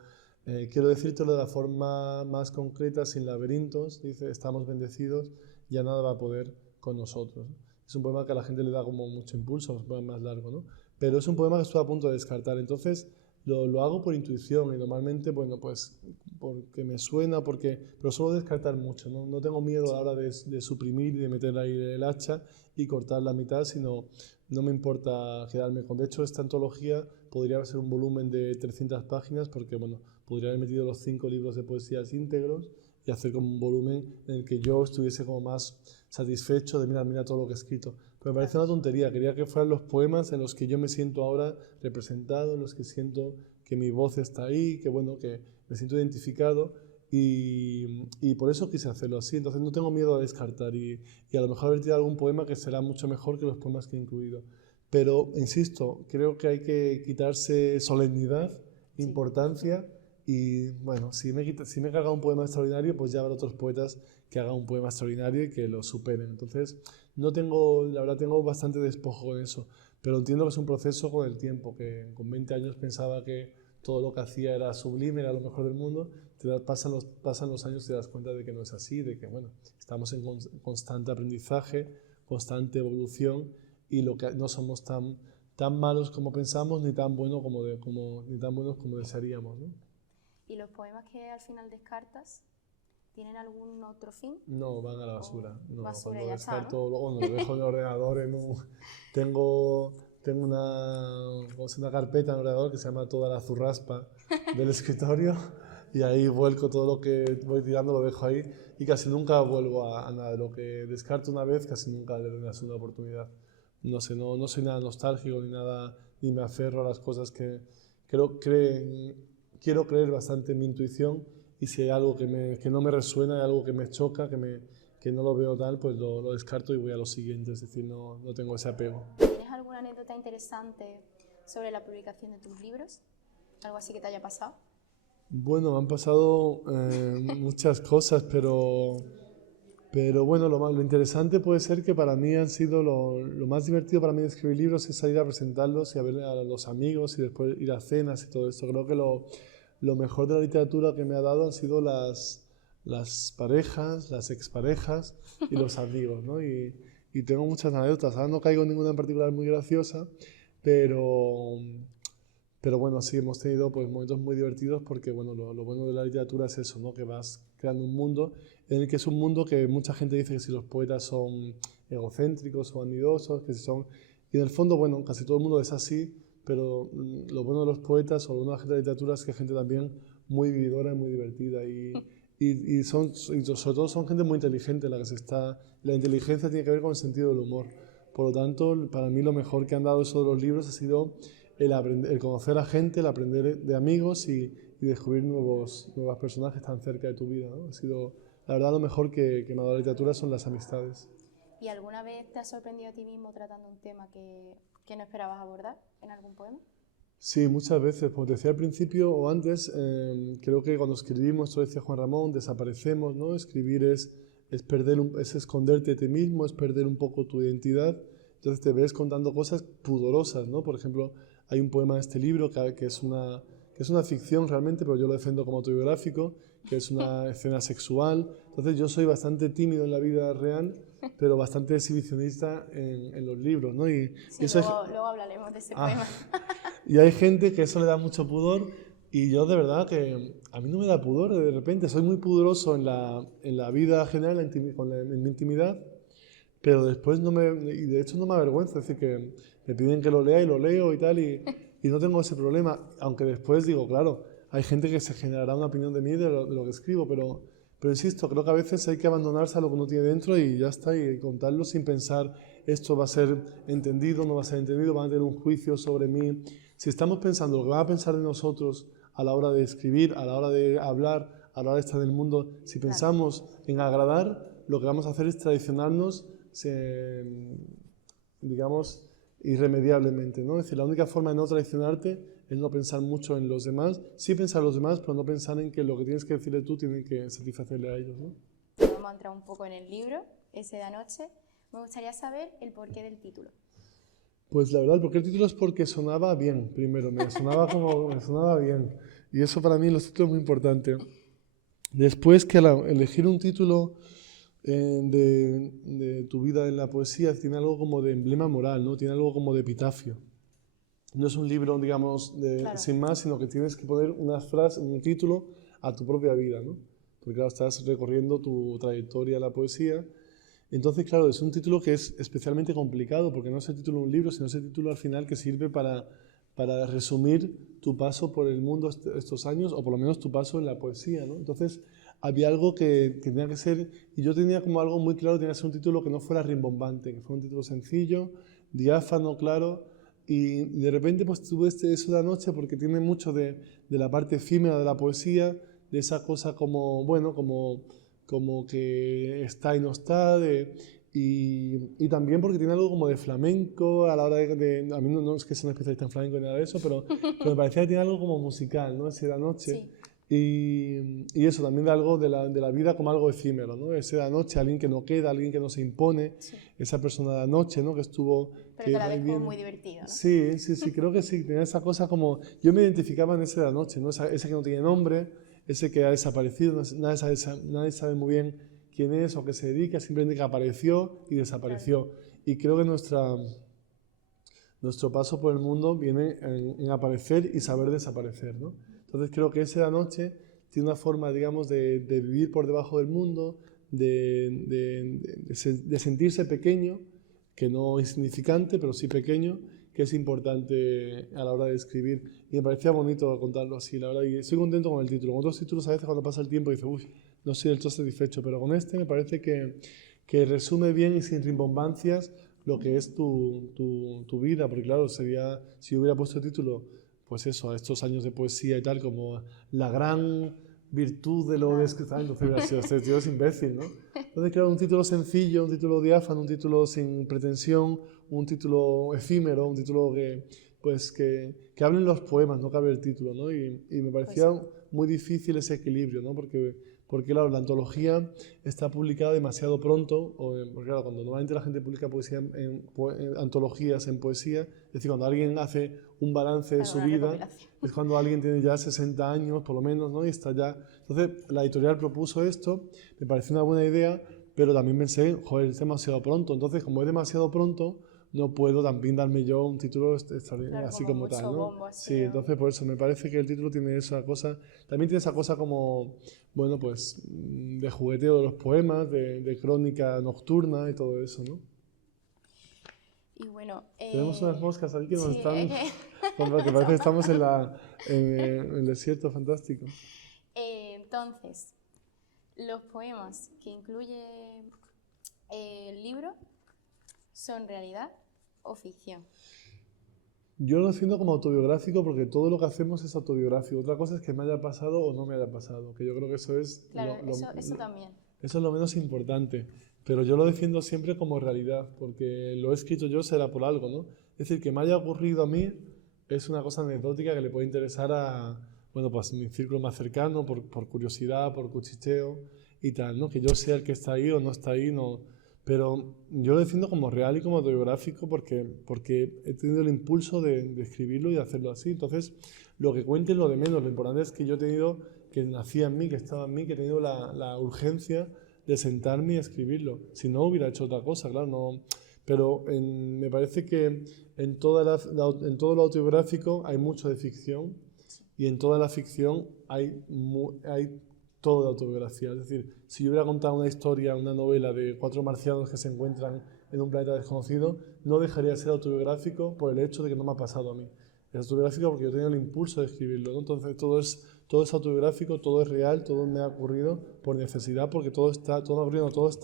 quiero decírtelo de la forma más concreta, sin laberintos, dice, estamos bendecidos, ya nada va a poder con nosotros, ¿no? Es un poema que a la gente le da como mucho impulso, es un poema más largo, ¿no? Pero es un poema que estuve a punto de descartar. Entonces lo hago por intuición, y normalmente, bueno, pues porque me suena, pero suelo descartar mucho, ¿no? No tengo miedo a la hora de suprimir y de meter ahí el hacha y cortar la mitad, sino no me importa quedarme con. De hecho, esta antología podría ser un volumen de 300 páginas, porque, bueno, podría haber metido los 5 libros de poesías íntegros y hacer como un volumen en el que yo estuviese como más satisfecho de mira todo lo que he escrito. Pero me parece una tontería, quería que fueran los poemas en los que yo me siento ahora representado, en los que siento que mi voz está ahí, que bueno, que me siento identificado, y por eso quise hacerlo así. Entonces no tengo miedo a descartar, y a lo mejor haber tirado algún poema que será mucho mejor que los poemas que he incluido. pero insisto, creo que hay que quitarse solemnidad, importancia, y bueno, si me he cargado un poema extraordinario, pues ya habrá otros poetas que hagan un poema extraordinario y que lo superen. Entonces, la verdad tengo bastante despojo en eso, pero entiendo que es un proceso con el tiempo, que con 20 años pensaba que todo lo que hacía era sublime, era lo mejor del mundo. Pasan los años y te das cuenta de que no es así, de que bueno, estamos en constante aprendizaje, constante evolución, y no somos tan malos como pensamos, ni tan buenos como desearíamos, ¿no? ¿Y los poemas que al final descartas tienen algún otro fin? No, van a la basura. No, Basura, cuando ya está, descarto, bueno, lo dejo en el ordenador tengo una carpeta en el ordenador que se llama Toda la zurraspa del escritorio, y ahí vuelco todo lo que voy tirando, lo dejo ahí, y casi nunca vuelvo a nada. De lo que descarto una vez, casi nunca le doy una segunda oportunidad. No sé, no soy nada nostálgico ni me aferro a las cosas que quiero creer bastante en mi intuición, y si hay algo que no me resuena, hay algo que me choca, que no lo veo tal, pues lo descarto y voy a lo siguiente. Es decir, no tengo ese apego. ¿Tienes alguna anécdota interesante sobre la publicación de tus libros? ¿Algo así que te haya pasado? Bueno, me han pasado muchas cosas, pero bueno, lo interesante puede ser que para mí han sido lo más divertido para mí de escribir libros es salir a presentarlos y a ver a los amigos y después ir a cenas y todo esto. Creo que lo mejor de la literatura que me ha dado han sido las parejas, las exparejas y los amigos, ¿no? Y tengo muchas anécdotas. Ahora no caigo en ninguna en particular muy graciosa, pero, pero bueno, sí hemos tenido pues momentos muy divertidos, porque bueno, lo bueno de la literatura es eso, ¿no? Que vas creando un mundo en el que es un mundo que mucha gente dice que si los poetas son egocéntricos o vanidosos, que si son... Y en el fondo, bueno, casi todo el mundo es así, pero lo bueno de los poetas o de una gente de literatura es que es gente también muy vividora y muy divertida, y sobre todo son gente muy inteligente la que se está... La inteligencia tiene que ver con el sentido del humor. Por lo tanto, para mí lo mejor que han dado eso de los libros ha sido el conocer a gente, el aprender de amigos y descubrir nuevos personajes tan cerca de tu vida, ¿no? Ha sido, la verdad, lo mejor que me ha dado la literatura son las amistades. ¿Y alguna vez te has sorprendido a ti mismo tratando un tema que no esperabas abordar en algún poema? Sí, muchas veces. Como te decía al principio o antes, creo que cuando escribimos, esto decía Juan Ramón, desaparecemos, ¿no? Escribir es esconderte de ti mismo, es perder un poco tu identidad. Entonces te ves contando cosas pudorosas, ¿no? Por ejemplo, hay un poema en este libro que es una ficción realmente, pero yo lo defiendo como autobiográfico, que es una escena sexual. Entonces yo soy bastante tímido en la vida real, pero bastante exhibicionista en los libros, ¿no? Sí, luego hablaremos de ese poema. Y hay gente que eso le da mucho pudor, y yo de verdad que a mí no me da pudor de repente. Soy muy pudoroso en la vida general, en mi intimidad, pero después y de hecho no me avergüenza. Es decir, que me piden que lo lea y lo leo y tal, y no tengo ese problema, aunque después digo, claro, hay gente que se generará una opinión de mí de lo que escribo, pero insisto, creo que a veces hay que abandonarse a lo que uno tiene dentro y ya está, y contarlo sin pensar esto va a ser entendido, no va a ser entendido, van a tener un juicio sobre mí. Si estamos pensando lo que van a pensar de nosotros a la hora de escribir, a la hora de hablar, a la hora de estar en el mundo, si pensamos en agradar, lo que vamos a hacer es traicionarnos, digamos, irremediablemente, ¿no? Es decir, la única forma de no traicionarte es no pensar mucho en los demás, sí pensar en los demás, pero no pensar en que lo que tienes que decirle tú tiene que satisfacerle a ellos, ¿no? Vamos a entrar un poco en el libro, ese de anoche. Me gustaría saber el porqué del título. Pues la verdad, porque el título es porque sonaba bien, primero, me sonaba bien, y eso para mí en los títulos es muy importante. Después, que al elegir un título de tu vida en la poesía, tiene algo como de emblema moral, ¿no? Tiene algo como de epitafio. No es un libro, digamos, Claro. sin más, sino que tienes que poner una frase, un título a tu propia vida, ¿no? Porque claro, estás recorriendo tu trayectoria en la poesía. Entonces, claro, es un título que es especialmente complicado, porque no es el título de un libro, sino es el título al final que sirve para resumir tu paso por el mundo estos años, o por lo menos tu paso en la poesía, ¿no? Entonces, había algo que tenía que ser, y yo tenía como algo muy claro, tenía que ser un título que no fuera rimbombante, que fuera un título sencillo, diáfano, claro, y de repente pues tuve eso de anoche, porque tiene mucho de la parte efímera de la poesía, de esa cosa como, bueno, como que está y no está, Y también porque tiene algo como de flamenco a la hora a mí no es que sea un especialista en flamenco ni nada de eso, pero me parecía que tiene algo como musical, ¿no? Ese de anoche. Sí. Y eso también de algo de la vida como algo efímero, ¿no? Ese de anoche, alguien que no queda, alguien que no se impone, Sí. esa persona de anoche, ¿no? Que estuvo... Pero que a la vez como muy divertido, ¿no? Sí, creo que sí, tenía esa cosa como... Yo me identificaba en ese de anoche, ¿no? Ese que no tiene nombre, ese que ha desaparecido, nadie sabe muy bien quién es o qué se dedica, simplemente que apareció y desapareció. Claro. Y creo que nuestro paso por el mundo viene en aparecer y saber desaparecer, ¿no? Entonces creo que ese de anoche tiene una forma, digamos, de vivir por debajo del mundo, de sentirse pequeño, que no es insignificante, pero sí pequeño, que es importante a la hora de escribir. Y me parecía bonito contarlo así, la verdad. Y estoy contento con el título. Con otros títulos a veces cuando pasa el tiempo dices, uy, no estoy del todo satisfecho, pero con este me parece que resume bien y sin rimbombancias lo que es tu vida, porque claro, sería, si hubiera puesto el título, pues eso, a estos años de poesía y tal, como la gran virtud de lo de escritor, entonces hubiera sido, este tío es imbécil, ¿no? Entonces, claro, un título sencillo, un título diáfano, un título sin pretensión, un título efímero, un título que hablen los poemas, no cabe el título, ¿no? Y me parecía muy difícil ese equilibrio, ¿no? Porque claro, la antología está publicada demasiado pronto, porque claro, cuando normalmente la gente publica poesía en antologías en poesía, es decir, cuando alguien hace un balance de su vida, es cuando alguien tiene ya 60 años, por lo menos, ¿no? Y está ya... Entonces, la editorial propuso esto, me pareció una buena idea, pero también pensé, joder, es demasiado pronto. Entonces, como es demasiado pronto, no puedo también darme yo un título claro, así como tal, ¿no? Bombo, así, sí, entonces por eso me parece que el título tiene esa cosa, también tiene esa cosa como, bueno, pues de jugueteo de los poemas, de crónica nocturna y todo eso, ¿no? Y bueno... Tenemos unas moscas aquí que nos sí, están... Porque parece que estamos en el desierto fantástico. Entonces, los poemas que incluye el libro son realidad o ficción. Yo lo siento como autobiográfico porque todo lo que hacemos es autobiográfico. Otra cosa es que me haya pasado o no me haya pasado, que yo creo que eso es... Claro, eso también. Eso es lo menos importante, pero yo lo defiendo siempre como realidad, porque lo he escrito yo será por algo, ¿no? Es decir, que me haya ocurrido a mí es una cosa anecdótica que le puede interesar a, bueno, pues mi círculo más cercano, por curiosidad, por cuchicheo y tal, ¿no? Que yo sea el que está ahí o no está ahí, no... Pero yo lo defiendo como real y como autobiográfico porque he tenido el impulso de escribirlo y de hacerlo así. Entonces, lo que cuente es lo de menos. Lo importante es que yo he tenido, que nacía en mí, que estaba en mí, que he tenido la urgencia de sentarme y escribirlo. Si no, hubiera hecho otra cosa, claro, no... Pero me parece que en todo lo autobiográfico hay mucho de ficción y en toda la ficción hay todo de autobiografía. Es decir, si yo hubiera contado una historia, una novela de 4 marcianos que se encuentran en un planeta desconocido, no dejaría de ser autobiográfico por el hecho de que no me ha pasado a mí. Es autobiográfico porque yo he tenido el impulso de escribirlo, ¿no? Entonces todo es autobiográfico, todo es real, todo me ha ocurrido por necesidad, porque todo está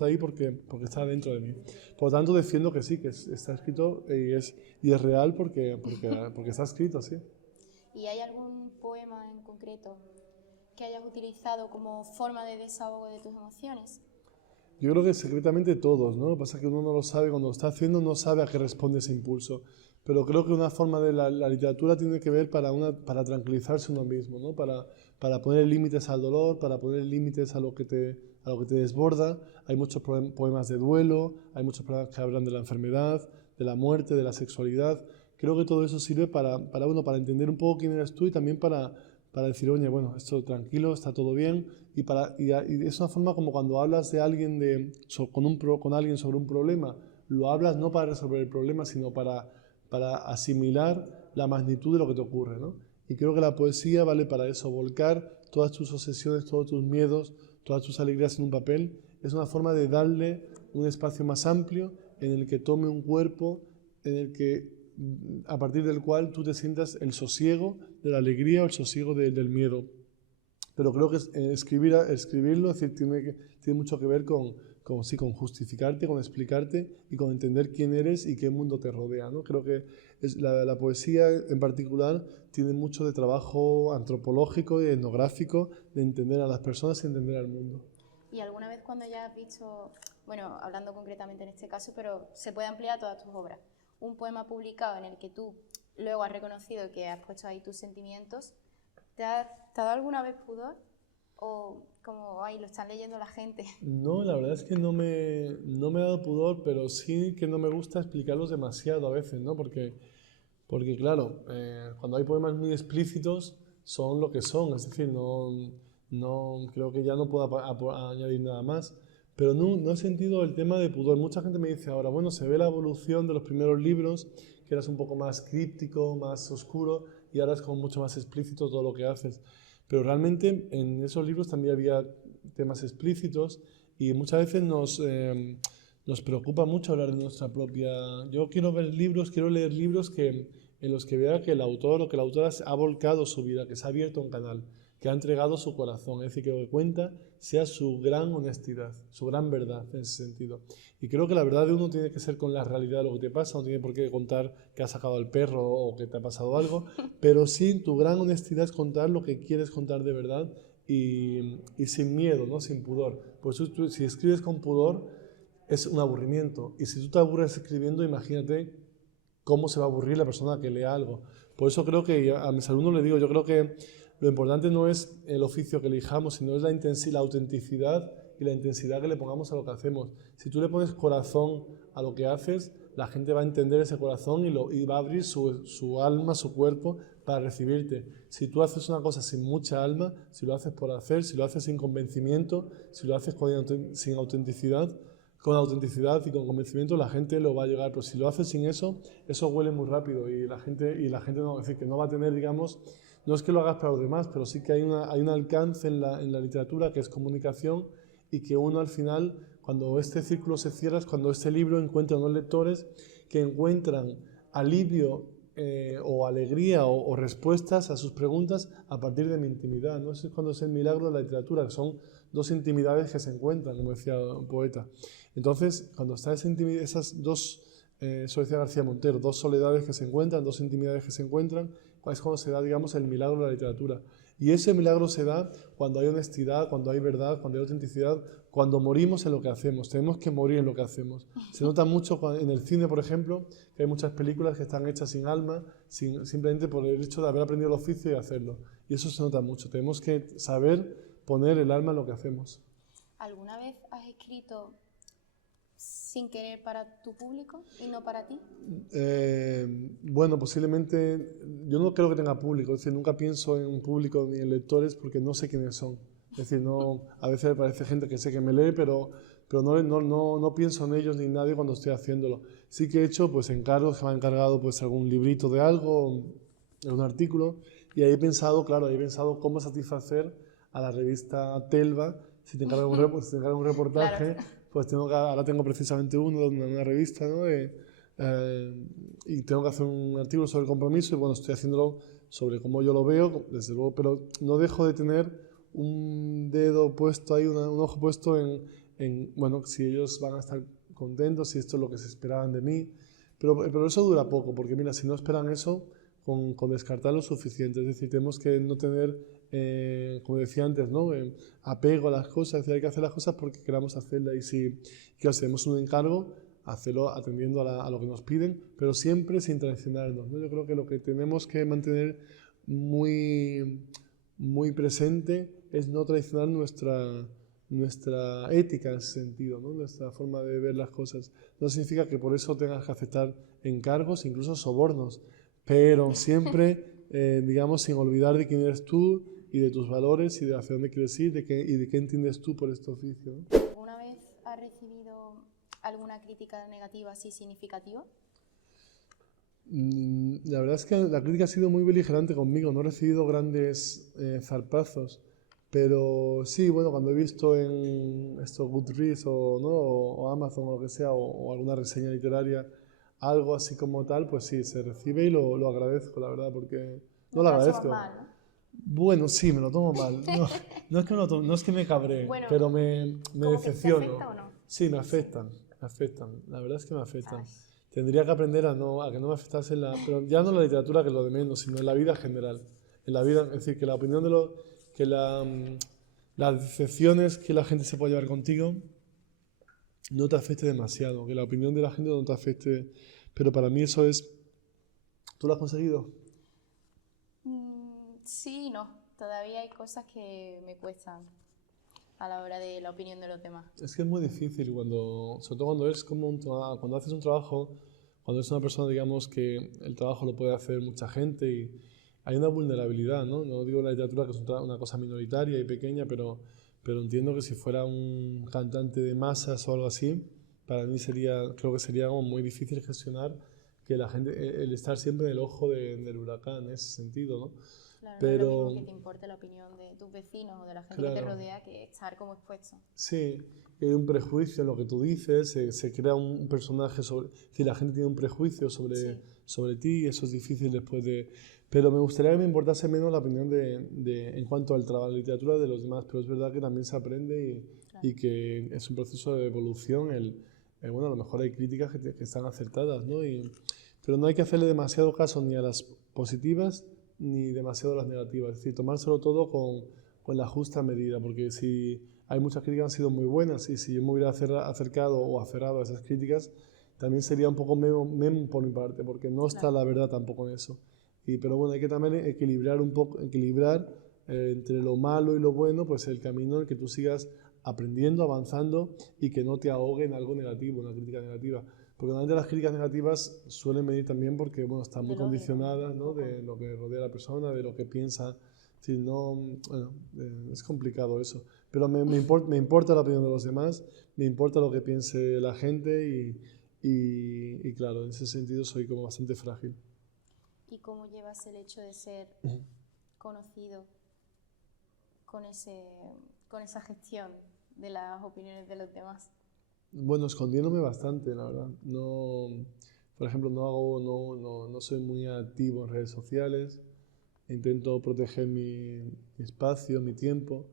ahí porque está dentro de mí. Por lo tanto, defiendo que sí, que está escrito y es real porque está escrito, sí. ¿Y hay algún poema en concreto que hayas utilizado como forma de desahogo de tus emociones? Yo creo que secretamente todos, ¿no? Lo que pasa es que uno no lo sabe, cuando lo está haciendo no sabe a qué responde ese impulso. Pero creo que una forma de la literatura tiene que ver para tranquilizarse uno mismo, ¿no? Para poner límites al dolor, para poner límites a lo que te desborda. Hay muchos poemas de duelo, hay muchos poemas que hablan de la enfermedad, de la muerte, de la sexualidad. Creo que todo eso sirve para entender un poco quién eres tú y también para decir, oye, bueno, esto tranquilo, está todo bien, y es una forma como cuando hablas de alguien con alguien sobre un problema, lo hablas no para resolver el problema, sino para asimilar la magnitud de lo que te ocurre, ¿no? Y creo que la poesía vale para eso, volcar todas tus obsesiones, todos tus miedos, todas tus alegrías en un papel, es una forma de darle un espacio más amplio en el que tome un cuerpo, en el que a partir del cual tú te sientas el sosiego de la alegría o el sosiego del miedo. Pero creo que escribirlo es decir, tiene mucho que ver con justificarte, con explicarte y con entender quién eres y qué mundo te rodea, ¿no? Creo que la poesía en particular tiene mucho de trabajo antropológico y etnográfico de entender a las personas y entender al mundo. ¿Y alguna vez cuando ya has visto, bueno, hablando concretamente en este caso, pero se puede ampliar a todas tus obras. Un poema publicado en el que tú luego has reconocido que has puesto ahí tus sentimientos, ¿te ha dado alguna vez pudor? ¿O como, ay, lo están leyendo la gente? No, la verdad es que no me ha dado pudor, pero sí que no me gusta explicarlos demasiado a veces, ¿no? Porque claro, cuando hay poemas muy explícitos son lo que son, es decir, no creo que ya no pueda añadir nada más. Pero no he sentido el tema de pudor. Mucha gente me dice ahora, bueno, se ve la evolución de los primeros libros, que eras un poco más críptico, más oscuro, y ahora es como mucho más explícito todo lo que haces. Pero realmente en esos libros también había temas explícitos y muchas veces nos preocupa mucho hablar de nuestra propia... Yo quiero leer libros en los que vea que el autor o que la autora ha volcado su vida, que se ha abierto un canal, que ha entregado su corazón, es decir, que lo que cuenta sea su gran honestidad, su gran verdad en ese sentido. Y creo que la verdad de uno tiene que ser con la realidad de lo que te pasa, no tiene por qué contar que has sacado al perro o que te ha pasado algo, pero sí tu gran honestidad es contar lo que quieres contar de verdad y sin miedo, ¿no? Sin pudor. Pues tú, si escribes con pudor es un aburrimiento, y si tú te aburres escribiendo, imagínate cómo se va a aburrir la persona que lea algo. Por eso creo que a mis alumnos les digo, yo creo que lo importante no es el oficio que elijamos, sino es la autenticidad y la intensidad que le pongamos a lo que hacemos. Si tú le pones corazón a lo que haces, la gente va a entender ese corazón y va a abrir su alma, su cuerpo para recibirte. Si tú haces una cosa sin mucha alma, si lo haces por hacer, si lo haces sin convencimiento, si lo haces sin autenticidad, con autenticidad y con convencimiento, la gente lo va a llegar. Pero si lo haces sin eso, eso huele muy rápido y la gente no, es decir, que no va a tener, digamos, no es que lo hagas para los demás, pero sí que hay un alcance en la literatura que es comunicación y que uno al final, cuando este círculo se cierra, es cuando este libro encuentra unos lectores que encuentran alivio o alegría o respuestas a sus preguntas a partir de mi intimidad, ¿no? Eso es cuando es el milagro de la literatura, que son dos intimidades que se encuentran, como decía un poeta. Entonces, cuando está esas dos, eso decía García Montero, dos soledades que se encuentran, dos intimidades que se encuentran, es cuando se da, digamos, el milagro de la literatura. Y ese milagro se da cuando hay honestidad, cuando hay verdad, cuando hay autenticidad, cuando morimos en lo que hacemos. Tenemos que morir en lo que hacemos. Se nota mucho en el cine, por ejemplo, que hay muchas películas que están hechas sin alma, simplemente por el hecho de haber aprendido el oficio y hacerlo. Y eso se nota mucho. Tenemos que saber poner el alma en lo que hacemos. ¿Alguna vez has escrito sin querer para tu público y no para ti? Bueno, posiblemente, yo no creo que tenga público, es decir, nunca pienso en un público ni en lectores porque no sé quiénes son. Es decir, no, a veces me parece gente que sé que me lee, pero no pienso en ellos ni en nadie cuando estoy haciéndolo. Sí que he hecho pues encargos, que me han encargado pues algún librito de algo, algún artículo, y ahí he pensado, claro, cómo satisfacer a la revista Telva, si te encargan un reportaje. Claro. Pues ahora tengo precisamente uno de una revista, ¿no? Y tengo que hacer un artículo sobre el compromiso y bueno, estoy haciéndolo sobre cómo yo lo veo, desde luego, pero no dejo de tener un dedo puesto ahí, un ojo puesto bueno, si ellos van a estar contentos, si esto es lo que se esperaban de mí, pero eso dura poco, porque mira, si no esperan eso, con descartar lo suficiente, es decir, tenemos que no tener, como decía antes, ¿no? Apego a las cosas, es decir, hay que hacer las cosas porque queramos hacerlas y si hacemos un encargo, hacerlo atendiendo a lo que nos piden, pero siempre sin traicionarnos, ¿no? Yo creo que lo que tenemos que mantener muy, muy presente es no traicionar nuestra ética en ese sentido, ¿no? Nuestra forma de ver las cosas. No significa que por eso tengas que aceptar encargos, incluso sobornos, pero siempre, digamos, sin olvidar de quién eres tú y de tus valores y de hacia dónde quieres ir y de qué entiendes tú por este oficio, ¿no? ¿Alguna vez has recibido alguna crítica negativa así significativa? La verdad es que la crítica ha sido muy beligerante conmigo, no he recibido grandes zarpazos, pero sí, bueno, cuando he visto en esto Goodreads o Amazon o lo que sea, o alguna reseña literaria, algo así como tal, pues sí, se recibe y lo agradezco, la verdad, porque no lo agradezco. Mal, ¿no? Bueno, sí, me lo tomo mal. No es que me cabree, bueno, pero me decepciono. ¿Te afecta o no? Sí, me afectan. La verdad es que me afectan. Tendría que aprender a que no me afectase pero ya no en la literatura, que es lo de menos, sino en la vida general. En la vida, es decir, que la opinión las decepciones que la gente se puede llevar contigo, no te afecte demasiado, que la opinión de la gente no te afecte, pero para mí eso es... ¿Tú lo has conseguido? Sí y no. Todavía hay cosas que me cuestan a la hora de la opinión de los demás. Es que es muy difícil sobre todo cuando es como cuando haces un trabajo, cuando es una persona, digamos, que el trabajo lo puede hacer mucha gente y hay una vulnerabilidad, ¿no? No digo la literatura que es una cosa minoritaria y pequeña, pero entiendo que si fuera un cantante de masas o algo así, para mí creo que sería como muy difícil gestionar que la gente, el estar siempre en el ojo del huracán en ese sentido, ¿no? Claro, no es lo mismo que Pero, te importe la opinión de tus vecinos o de la gente que te claro. rodea que estar como expuesto. Sí, hay un prejuicio en lo que tú dices, se crea un personaje si la gente tiene un prejuicio Sí, sobre ti, eso es difícil después de... Pero me gustaría que me importase menos la opinión en cuanto al trabajo de literatura de los demás, pero es verdad que también se aprende claro. y que es un proceso de evolución. Bueno, a lo mejor hay críticas que están acertadas, ¿no? Pero no hay que hacerle demasiado caso ni a las positivas ni demasiado a las negativas, es decir, tomárselo todo con la justa medida, porque si hay muchas críticas que han sido muy buenas y si yo me hubiera acercado o aferrado a esas críticas, también sería un poco memo por mi parte, porque no está Claro. la verdad tampoco en eso. Pero bueno, hay que también equilibrar un poco, entre lo malo y lo bueno, pues el camino en el que tú sigas aprendiendo, avanzando y que no te ahogue en algo negativo, una crítica negativa. Porque normalmente las críticas negativas suelen venir también porque bueno, están muy Del odio también, condicionadas, un ¿no? poco. De lo que rodea a la persona, de lo que piensa. Si no, bueno, es complicado eso. Pero me importa la opinión de los demás, me importa lo que piense la gente y claro, en ese sentido soy como bastante frágil. ¿Y cómo llevas el hecho de ser conocido con con esa gestión de las opiniones de los demás? Bueno, escondiéndome bastante, la verdad. No, por ejemplo, no soy muy activo en redes sociales. Intento proteger mi espacio, mi tiempo.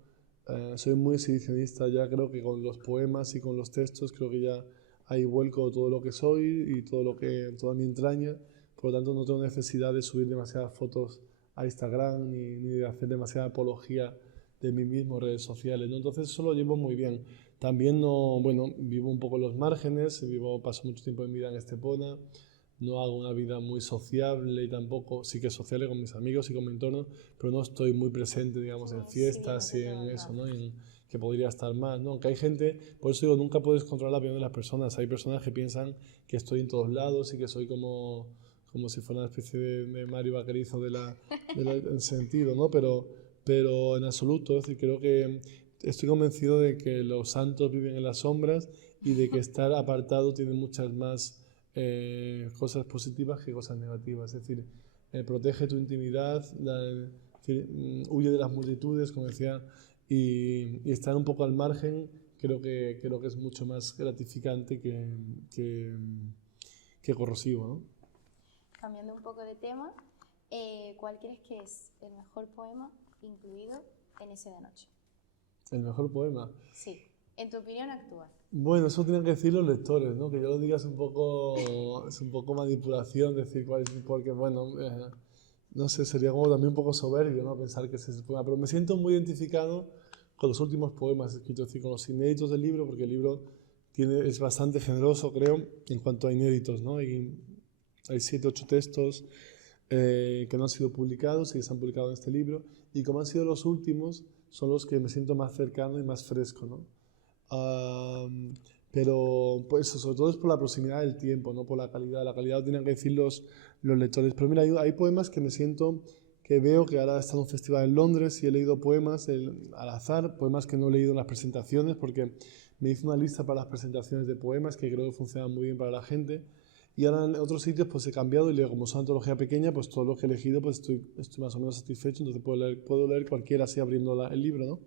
Soy muy exhibicionista ya, creo que con los poemas y con los textos, creo que ya ahí vuelco todo lo que soy y toda mi entraña. Por lo tanto, no tengo necesidad de subir demasiadas fotos a Instagram ni de hacer demasiada apología de mí mismo en redes sociales, ¿no? Entonces, eso lo llevo muy bien. También no, bueno, vivo un poco en los márgenes, paso mucho tiempo en vida en Estepona, no hago una vida muy sociable y tampoco, sí que sociable con mis amigos y con mi entorno, pero no estoy muy presente, digamos, en Como si bien no fiestas te y lleva en eso, nada. ¿no? Que podría estar más, ¿no? Aunque hay gente, por eso digo, nunca puedes controlar la opinión de las personas. Hay personas que piensan que estoy en todos lados y que soy como si fuera una especie de Mario Vaquerizo del sentido, ¿no? Pero en absoluto, es decir, creo que estoy convencido de que los santos viven en las sombras y de que estar apartado tiene muchas más cosas positivas que cosas negativas. Es decir, protege tu intimidad, huye de las multitudes, como decía, y estar un poco al margen creo que es mucho más gratificante que, que corrosivo, ¿no? Cambiando un poco de tema, ¿cuál crees que es el mejor poema incluido en ese de anoche? El mejor poema. Sí, en tu opinión actual. Bueno, eso tienen que decir los lectores, ¿no? Que yo lo diga es un poco manipulación decir cuál es, porque bueno, no sé, sería como también un poco soberbio, ¿no? Pensar que ese es el poema, pero me siento muy identificado con los últimos poemas escritos, es decir, con los inéditos del libro, porque el libro es bastante generoso, creo, en cuanto a inéditos, ¿no? Hay 7, 8 textos que no han sido publicados y que se han publicado en este libro, y como han sido los últimos, son los que me siento más cercano y más fresco, ¿no? Um, pero pues sobre todo es por la proximidad del tiempo, no por la calidad. La calidad lo tienen que decir los lectores. Pero mira, hay poemas que me siento, que veo que ahora está en un festival en Londres y he leído poemas al azar, poemas que no he leído en las presentaciones, porque me hice una lista para las presentaciones de poemas que creo que funcionan muy bien para la gente. Y ahora en otros sitios pues he cambiado y leo, como es una antología pequeña, pues todo lo que he elegido pues estoy más o menos satisfecho, entonces puedo leer cualquiera así abriendo el libro, ¿no?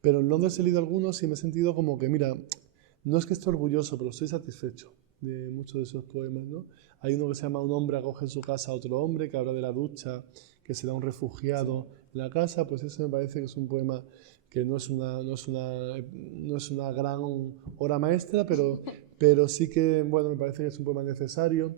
Pero en Londres he leído algunos y me he sentido como que, mira, no es que esté orgulloso, pero estoy satisfecho de muchos de esos poemas, ¿no? Hay uno que se llama Un hombre acoge en su casa a otro hombre, que habla de la ducha, que se da un refugiado en la casa, pues ese me parece que es un poema que no es una gran obra maestra, pero sí que, bueno, me parece que es un poema necesario.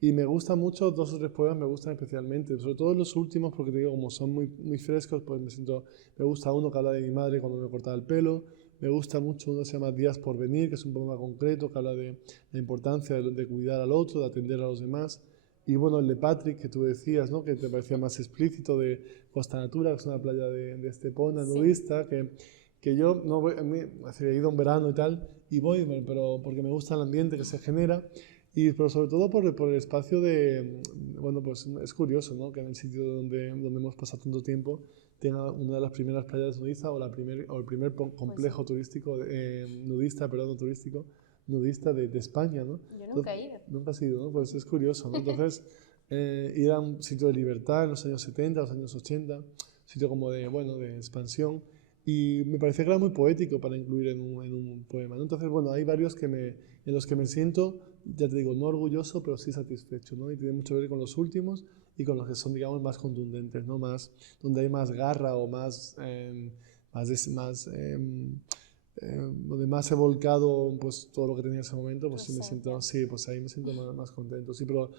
Y me gustan mucho, 2 o 3 poemas me gustan especialmente, sobre todo los últimos, porque te digo, como son muy frescos, pues me gusta uno que habla de mi madre cuando me cortaba el pelo, me gusta mucho uno que se llama Días por venir, que es un poema concreto que habla de la importancia de cuidar al otro, de atender a los demás. Y bueno, el de Patrick, que tú decías, ¿no? Que te parecía más explícito, de Costa Natura, que es una playa de Estepona, nudista, que yo no voy, he ido en verano y tal, y voy, pero porque me gusta el ambiente que se genera, pero sobre todo por el espacio bueno, pues es curioso, ¿no? Que en el sitio donde hemos pasado tanto tiempo tenga una de las primeras playas nudistas o el primer complejo turístico, nudista de España, ¿no? Yo nunca he ido. Nunca has ido, ¿no? Pues es curioso, ¿no? Entonces, ir a un sitio de libertad en los años 70, los años 80, sitio como de expansión, y me parecía que era muy poético para incluir en un poema, ¿no? Entonces, bueno, hay varios en los que me siento, ya te digo, no orgulloso, pero sí satisfecho, ¿no? Y tiene mucho que ver con los últimos y con los que son, digamos, más contundentes, ¿no? Donde hay más garra o donde más he volcado pues todo lo que tenía en ese momento, pues sí me siento, pues ahí me siento más contento. Sí, pero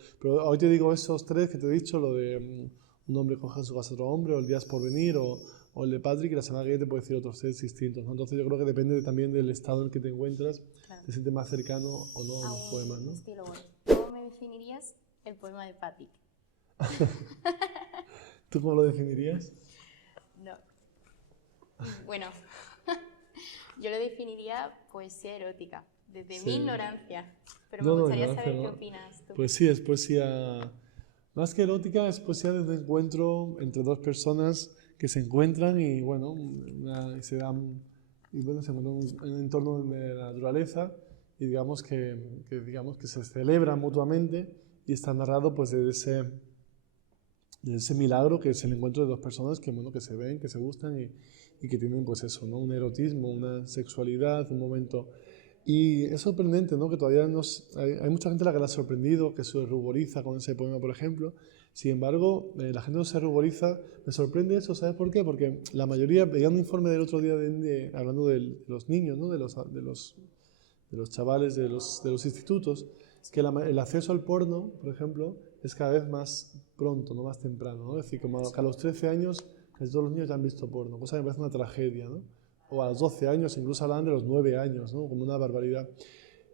hoy te digo esos tres que te he dicho, lo de un hombre coge en su casa a otro hombre, o el Días por venir, o el de Patrick, y la semana que viene te puedo decir otros tres distintos, ¿no? Entonces yo creo que depende también del estado en el que te encuentras, te sientes más cercano o no a los poemas, ¿no? Estilo bueno. ¿Cómo me definirías el poema de Patrick? ¿Tú cómo lo definirías? No. Bueno, yo lo definiría poesía erótica, desde mi ignorancia. Pero me gustaría saber qué opinas tú. Pues sí, es poesía, más que erótica, es poesía de un encuentro entre dos personas que se encuentran y bueno, se encuentran en un entorno de la naturaleza y digamos que se celebran mutuamente y está narrado pues de ese milagro que es el encuentro de dos personas que se ven, que se gustan y que tienen pues eso, ¿no? Un erotismo, una sexualidad, un momento. Y es sorprendente, ¿no? Que todavía hay mucha gente a la que le ha sorprendido, que se ruboriza con ese poema, por ejemplo. Sin embargo, la gente no se ruboriza. Me sorprende eso, ¿sabes por qué? Porque la mayoría, veía un informe del otro día hablando de los niños, ¿no? de los chavales de los institutos, que el acceso al porno, por ejemplo, es cada vez más pronto, no más temprano, ¿no? Es decir, como que a los 13 años casi todos los niños ya han visto porno, cosa que me parece una tragedia, ¿no? O a los 12 años, incluso hablan de los 9 años, ¿no? Como una barbaridad.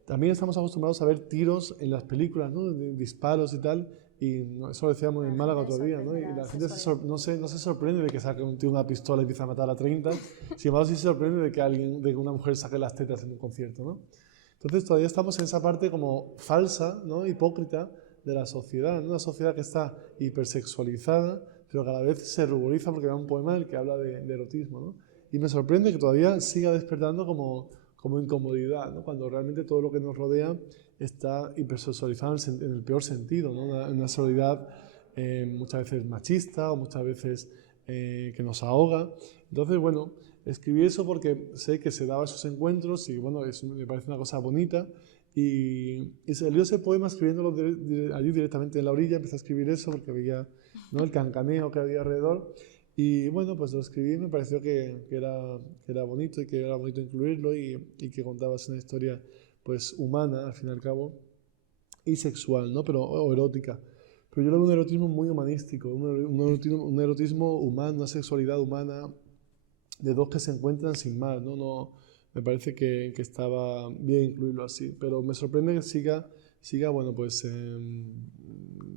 También estamos acostumbrados a ver tiros en las películas, ¿no? Disparos y tal, y eso lo decíamos en Málaga otro día, ¿no? Y la gente no se sorprende de que saque un tío una pistola y empiece a matar a 30, sin embargo sí se sorprende de que una mujer saque las tetas en un concierto, ¿no? Entonces todavía estamos en esa parte como falsa, ¿no? Hipócrita de la sociedad, ¿no? Una sociedad que está hipersexualizada, pero que a la vez se ruboriza porque va un poema en el que habla de erotismo, ¿no? Y me sorprende que todavía siga despertando como incomodidad, ¿no? Cuando realmente todo lo que nos rodea está hipersexualizado en el peor sentido, ¿no? Una sexualidad muchas veces machista o muchas veces que nos ahoga. Entonces, bueno, escribí eso porque sé que se daba esos encuentros y bueno, me parece una cosa bonita. Y salió ese poema escribiéndolo allí directamente en la orilla, empecé a escribir eso porque veía, ¿no? El cancaneo que había alrededor. Y bueno, pues lo escribí y me pareció que era bonito y que era bonito incluirlo y que contabas una historia pues humana, al fin y al cabo, y sexual, ¿no? O erótica. Pero yo lo veo un erotismo muy humanístico, un erotismo humano, una sexualidad humana de dos que se encuentran sin más, ¿no? Me parece que estaba bien incluirlo así, pero me sorprende que siga bueno, pues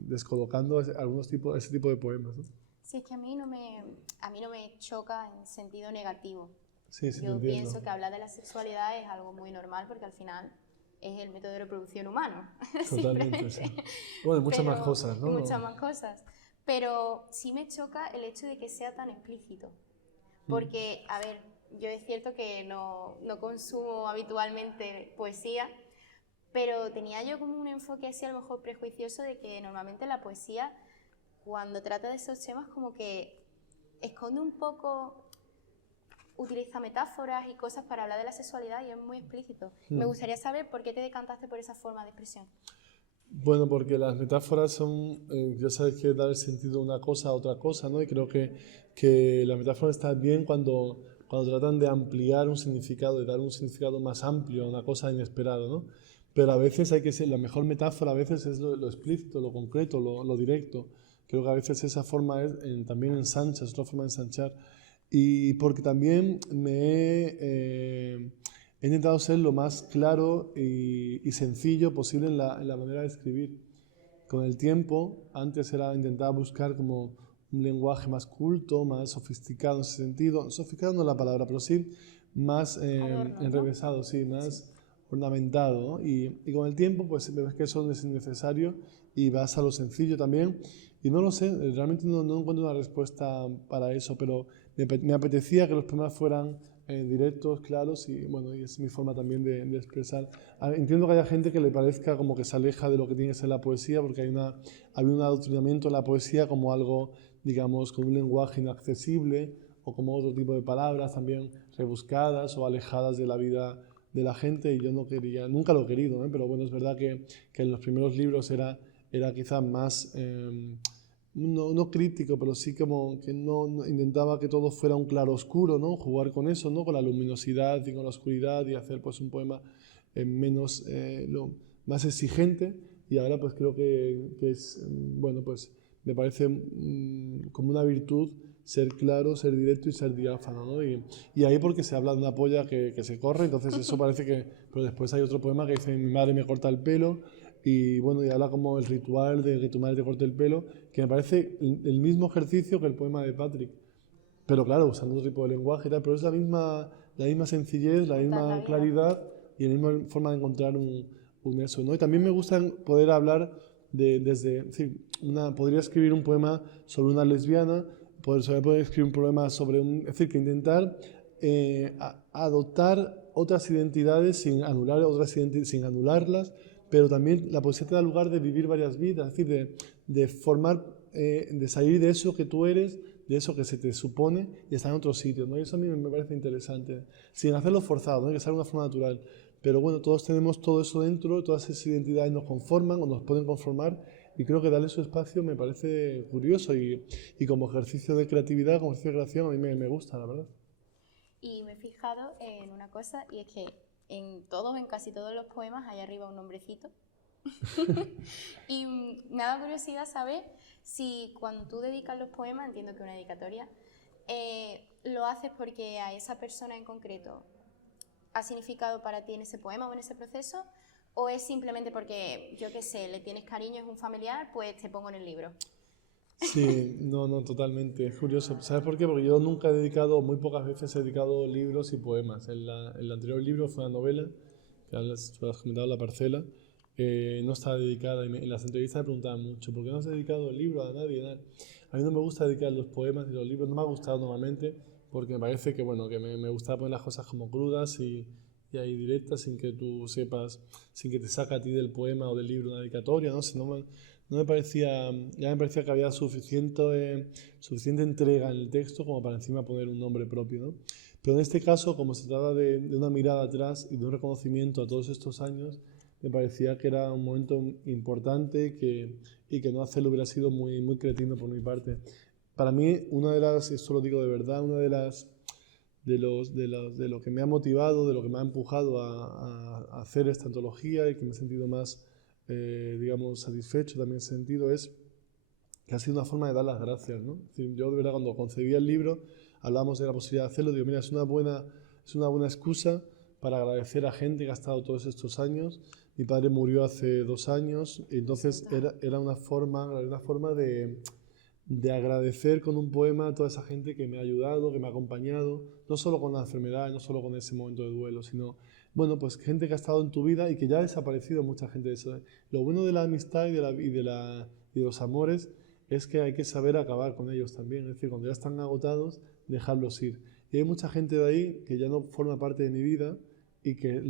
descolocando ese tipo de poemas, ¿no? Sí, es que a mí no me choca en sentido negativo. Sí, yo pienso que hablar de la sexualidad es algo muy normal porque al final es el método de reproducción humano. Totalmente, sí. Bueno, muchas más cosas, ¿no? Muchas más cosas. Pero sí me choca el hecho de que sea tan explícito. Porque, a ver, yo es cierto que no consumo habitualmente poesía, pero tenía yo como un enfoque así a lo mejor prejuicioso de que normalmente la poesía, cuando trata de esos temas, como que esconde un poco, utiliza metáforas y cosas para hablar de la sexualidad y es muy explícito. Me gustaría saber por qué te decantaste por esa forma de expresión. Bueno, porque las metáforas son, ya sabes que dar el sentido de una cosa a otra cosa, ¿no? Y creo que la metáfora está bien cuando tratan de ampliar un significado, de dar un significado más amplio a una cosa inesperada, ¿no? Pero a veces hay que ser, la mejor metáfora a veces es lo explícito, lo concreto, lo directo. Creo que a veces esa forma también ensancha, es otra forma de ensanchar. y porque también he intentado ser lo más claro y sencillo posible en la manera de escribir. Con el tiempo, antes intentaba buscar como un lenguaje más culto, más sofisticado en ese sentido. Sofisticado no es la palabra, pero sí más Adornos, enrevesado, ¿no? sí, Sí. más ornamentado, ¿no? Y con el tiempo, pues ves que eso es innecesario y vas a lo sencillo también. Y no lo sé, realmente no encuentro una respuesta para eso, pero me apetecía que los poemas fueran directos, claros, y bueno, y es mi forma también de expresar. Entiendo que haya gente que le parezca como que se aleja de lo que tiene que ser la poesía, porque había un adoctrinamiento en la poesía como algo, digamos, con un lenguaje inaccesible, o como otro tipo de palabras también rebuscadas o alejadas de la vida de la gente, y yo no quería, nunca lo he querido, ¿eh? Pero bueno, es verdad que en los primeros libros era quizás más, no crítico, pero sí como que no intentaba que todo fuera un claro oscuro, ¿no? Jugar con eso, ¿no? Con la luminosidad y con la oscuridad, y hacer pues un poema menos, más exigente, y ahora pues creo que es, bueno, pues me parece como una virtud ser claro, ser directo y ser diáfano, ¿no? Y ahí porque se habla de una polla que se corre, entonces eso parece que... Pero después hay otro poema que dice: mi madre me corta el pelo, y bueno, y habla como el ritual de que tu madre te corte el pelo, que me parece el mismo ejercicio que el poema de Patrick. Pero claro, usando otro tipo de lenguaje y tal, pero es la misma sencillez, la Contar la misma vida. claridad y la misma forma de encontrar un eso, ¿no? Y también me gusta poder hablar es decir, podría escribir un poema sobre una lesbiana, poder escribir un poema sobre es decir, que intentar adoptar otras identidades sin anular sin anularlas, pero también la poesía te da lugar de vivir varias vidas, es decir, de formar, de salir de eso que tú eres, de eso que se te supone, y estar en otro sitio, ¿no? Y eso a mí me parece interesante, sin hacerlo forzado, ¿no? Que sea de una forma natural. Pero bueno, todos tenemos todo eso dentro, todas esas identidades nos conforman o nos pueden conformar, y creo que darle su espacio me parece curioso, y como ejercicio de creatividad, como ejercicio de creación, a mí me gusta, la verdad. Y me he fijado en una cosa, y es que en casi todos los poemas hay arriba un nombrecito. Y me ha dado curiosidad saber si cuando tú dedicas los poemas, entiendo que una dedicatoria, lo haces porque a esa persona en concreto ha significado para ti en ese poema o en ese proceso, o es simplemente porque, yo qué sé, le tienes cariño, es un familiar, pues te pongo en el libro. Sí, no, totalmente. Es curioso. ¿Sabes por qué? Porque yo nunca he dedicado, muy pocas veces he dedicado libros y poemas. El anterior libro fue una novela, que tú has comentado, La parcela. No estaba dedicada, y en las entrevistas me preguntaban mucho: ¿por qué no has dedicado el libro a nadie? Nada. A mí no me gusta dedicar los poemas y los libros, no me ha gustado normalmente, porque me parece que, bueno, que me gusta poner las cosas como crudas y ahí directas, sin que tú sepas, sin que te saque a ti del poema o del libro una dedicatoria, ¿no? Si no no me parecía, ya me parecía que había suficiente entrega en el texto como para encima poner un nombre propio, ¿no? Pero en este caso, como se trata de una mirada atrás y de un reconocimiento a todos estos años, me parecía que era un momento importante, y que no hacerlo hubiera sido muy cretino por mi parte. Para mí, una de las, esto lo digo de verdad, una de las de lo que me ha motivado, de lo que me ha empujado a hacer esta antología, y que me he sentido más, digamos, satisfecho también en ese sentido, es que ha sido una forma de dar las gracias, ¿no? Es decir, yo de verdad, cuando concebí el libro, hablamos de la posibilidad de hacerlo, digo: mira, es una buena excusa para agradecer a gente que ha estado todos estos años. Mi padre murió hace 2 años, y entonces era una forma de agradecer con un poema a toda esa gente que me ha ayudado, que me ha acompañado, no solo con la enfermedad, no solo con ese momento de duelo, sino, bueno, pues gente que ha estado en tu vida y que ya ha desaparecido mucha gente de eso. Lo bueno de la amistad y de los amores es que hay que saber acabar con ellos también, es decir, cuando ya están agotados, dejarlos ir. Y hay mucha gente de ahí que ya no forma parte de mi vida, y que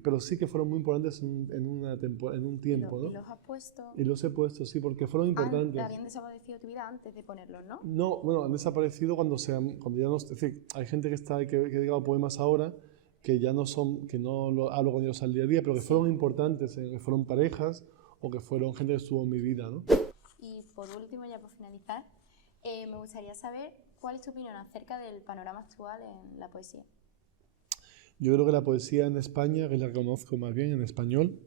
pero sí que fueron muy importantes en un tiempo, Y ¿no? los has puesto, Y los he puesto, sí, porque fueron importantes. habían desaparecido de tu vida antes de ponerlos, ¿no? No, bueno, han desaparecido cuando ya no, es decir, hay gente que ha dedicado poemas ahora, que ya no son, que no hablo con ellos al día a día, pero que Sí. fueron importantes, que fueron parejas, o que fueron gente que estuvo en mi vida, ¿no? Y por último, ya por finalizar, me gustaría saber cuál es tu opinión acerca del panorama actual en la poesía. Yo creo que la poesía en España, que es la que conozco más bien en español,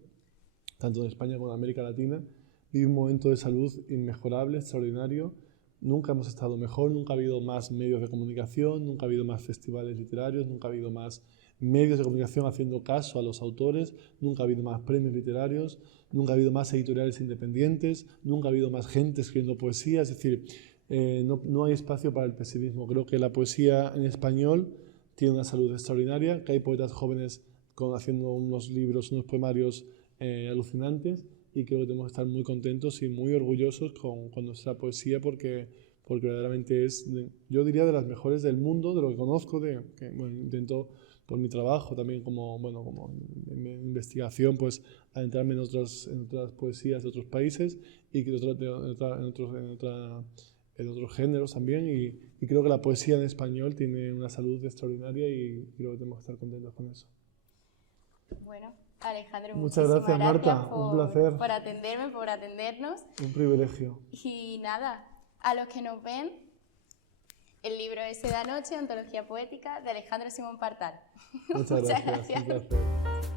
tanto en España como en América Latina, vive un momento de salud inmejorable, extraordinario, nunca hemos estado mejor, nunca ha habido más medios de comunicación, nunca ha habido más festivales literarios, nunca ha habido más medios de comunicación haciendo caso a los autores, nunca ha habido más premios literarios, nunca ha habido más editoriales independientes, nunca ha habido más gente escribiendo poesía. Es decir, no hay espacio para el pesimismo. Creo que la poesía en español tiene una salud extraordinaria, que hay poetas jóvenes haciendo unos libros, unos poemarios alucinantes, y creo que tenemos que estar muy contentos y muy orgullosos con nuestra poesía porque verdaderamente es, yo diría, de las mejores del mundo, de lo que conozco, intento por mi trabajo también como en investigación, pues adentrarme en otras poesías de otros países y en otros géneros también, y creo que la poesía en español tiene una salud extraordinaria y creo que tenemos que estar contentos con eso. Bueno, Alejandro, muchas gracias, Marta, un placer. Por atenderme, por atendernos. Un privilegio. Y nada, a los que nos ven, el libro ese de anoche, Antología Poética, de Alejandro Simón Partal. Muchas gracias. Un placer.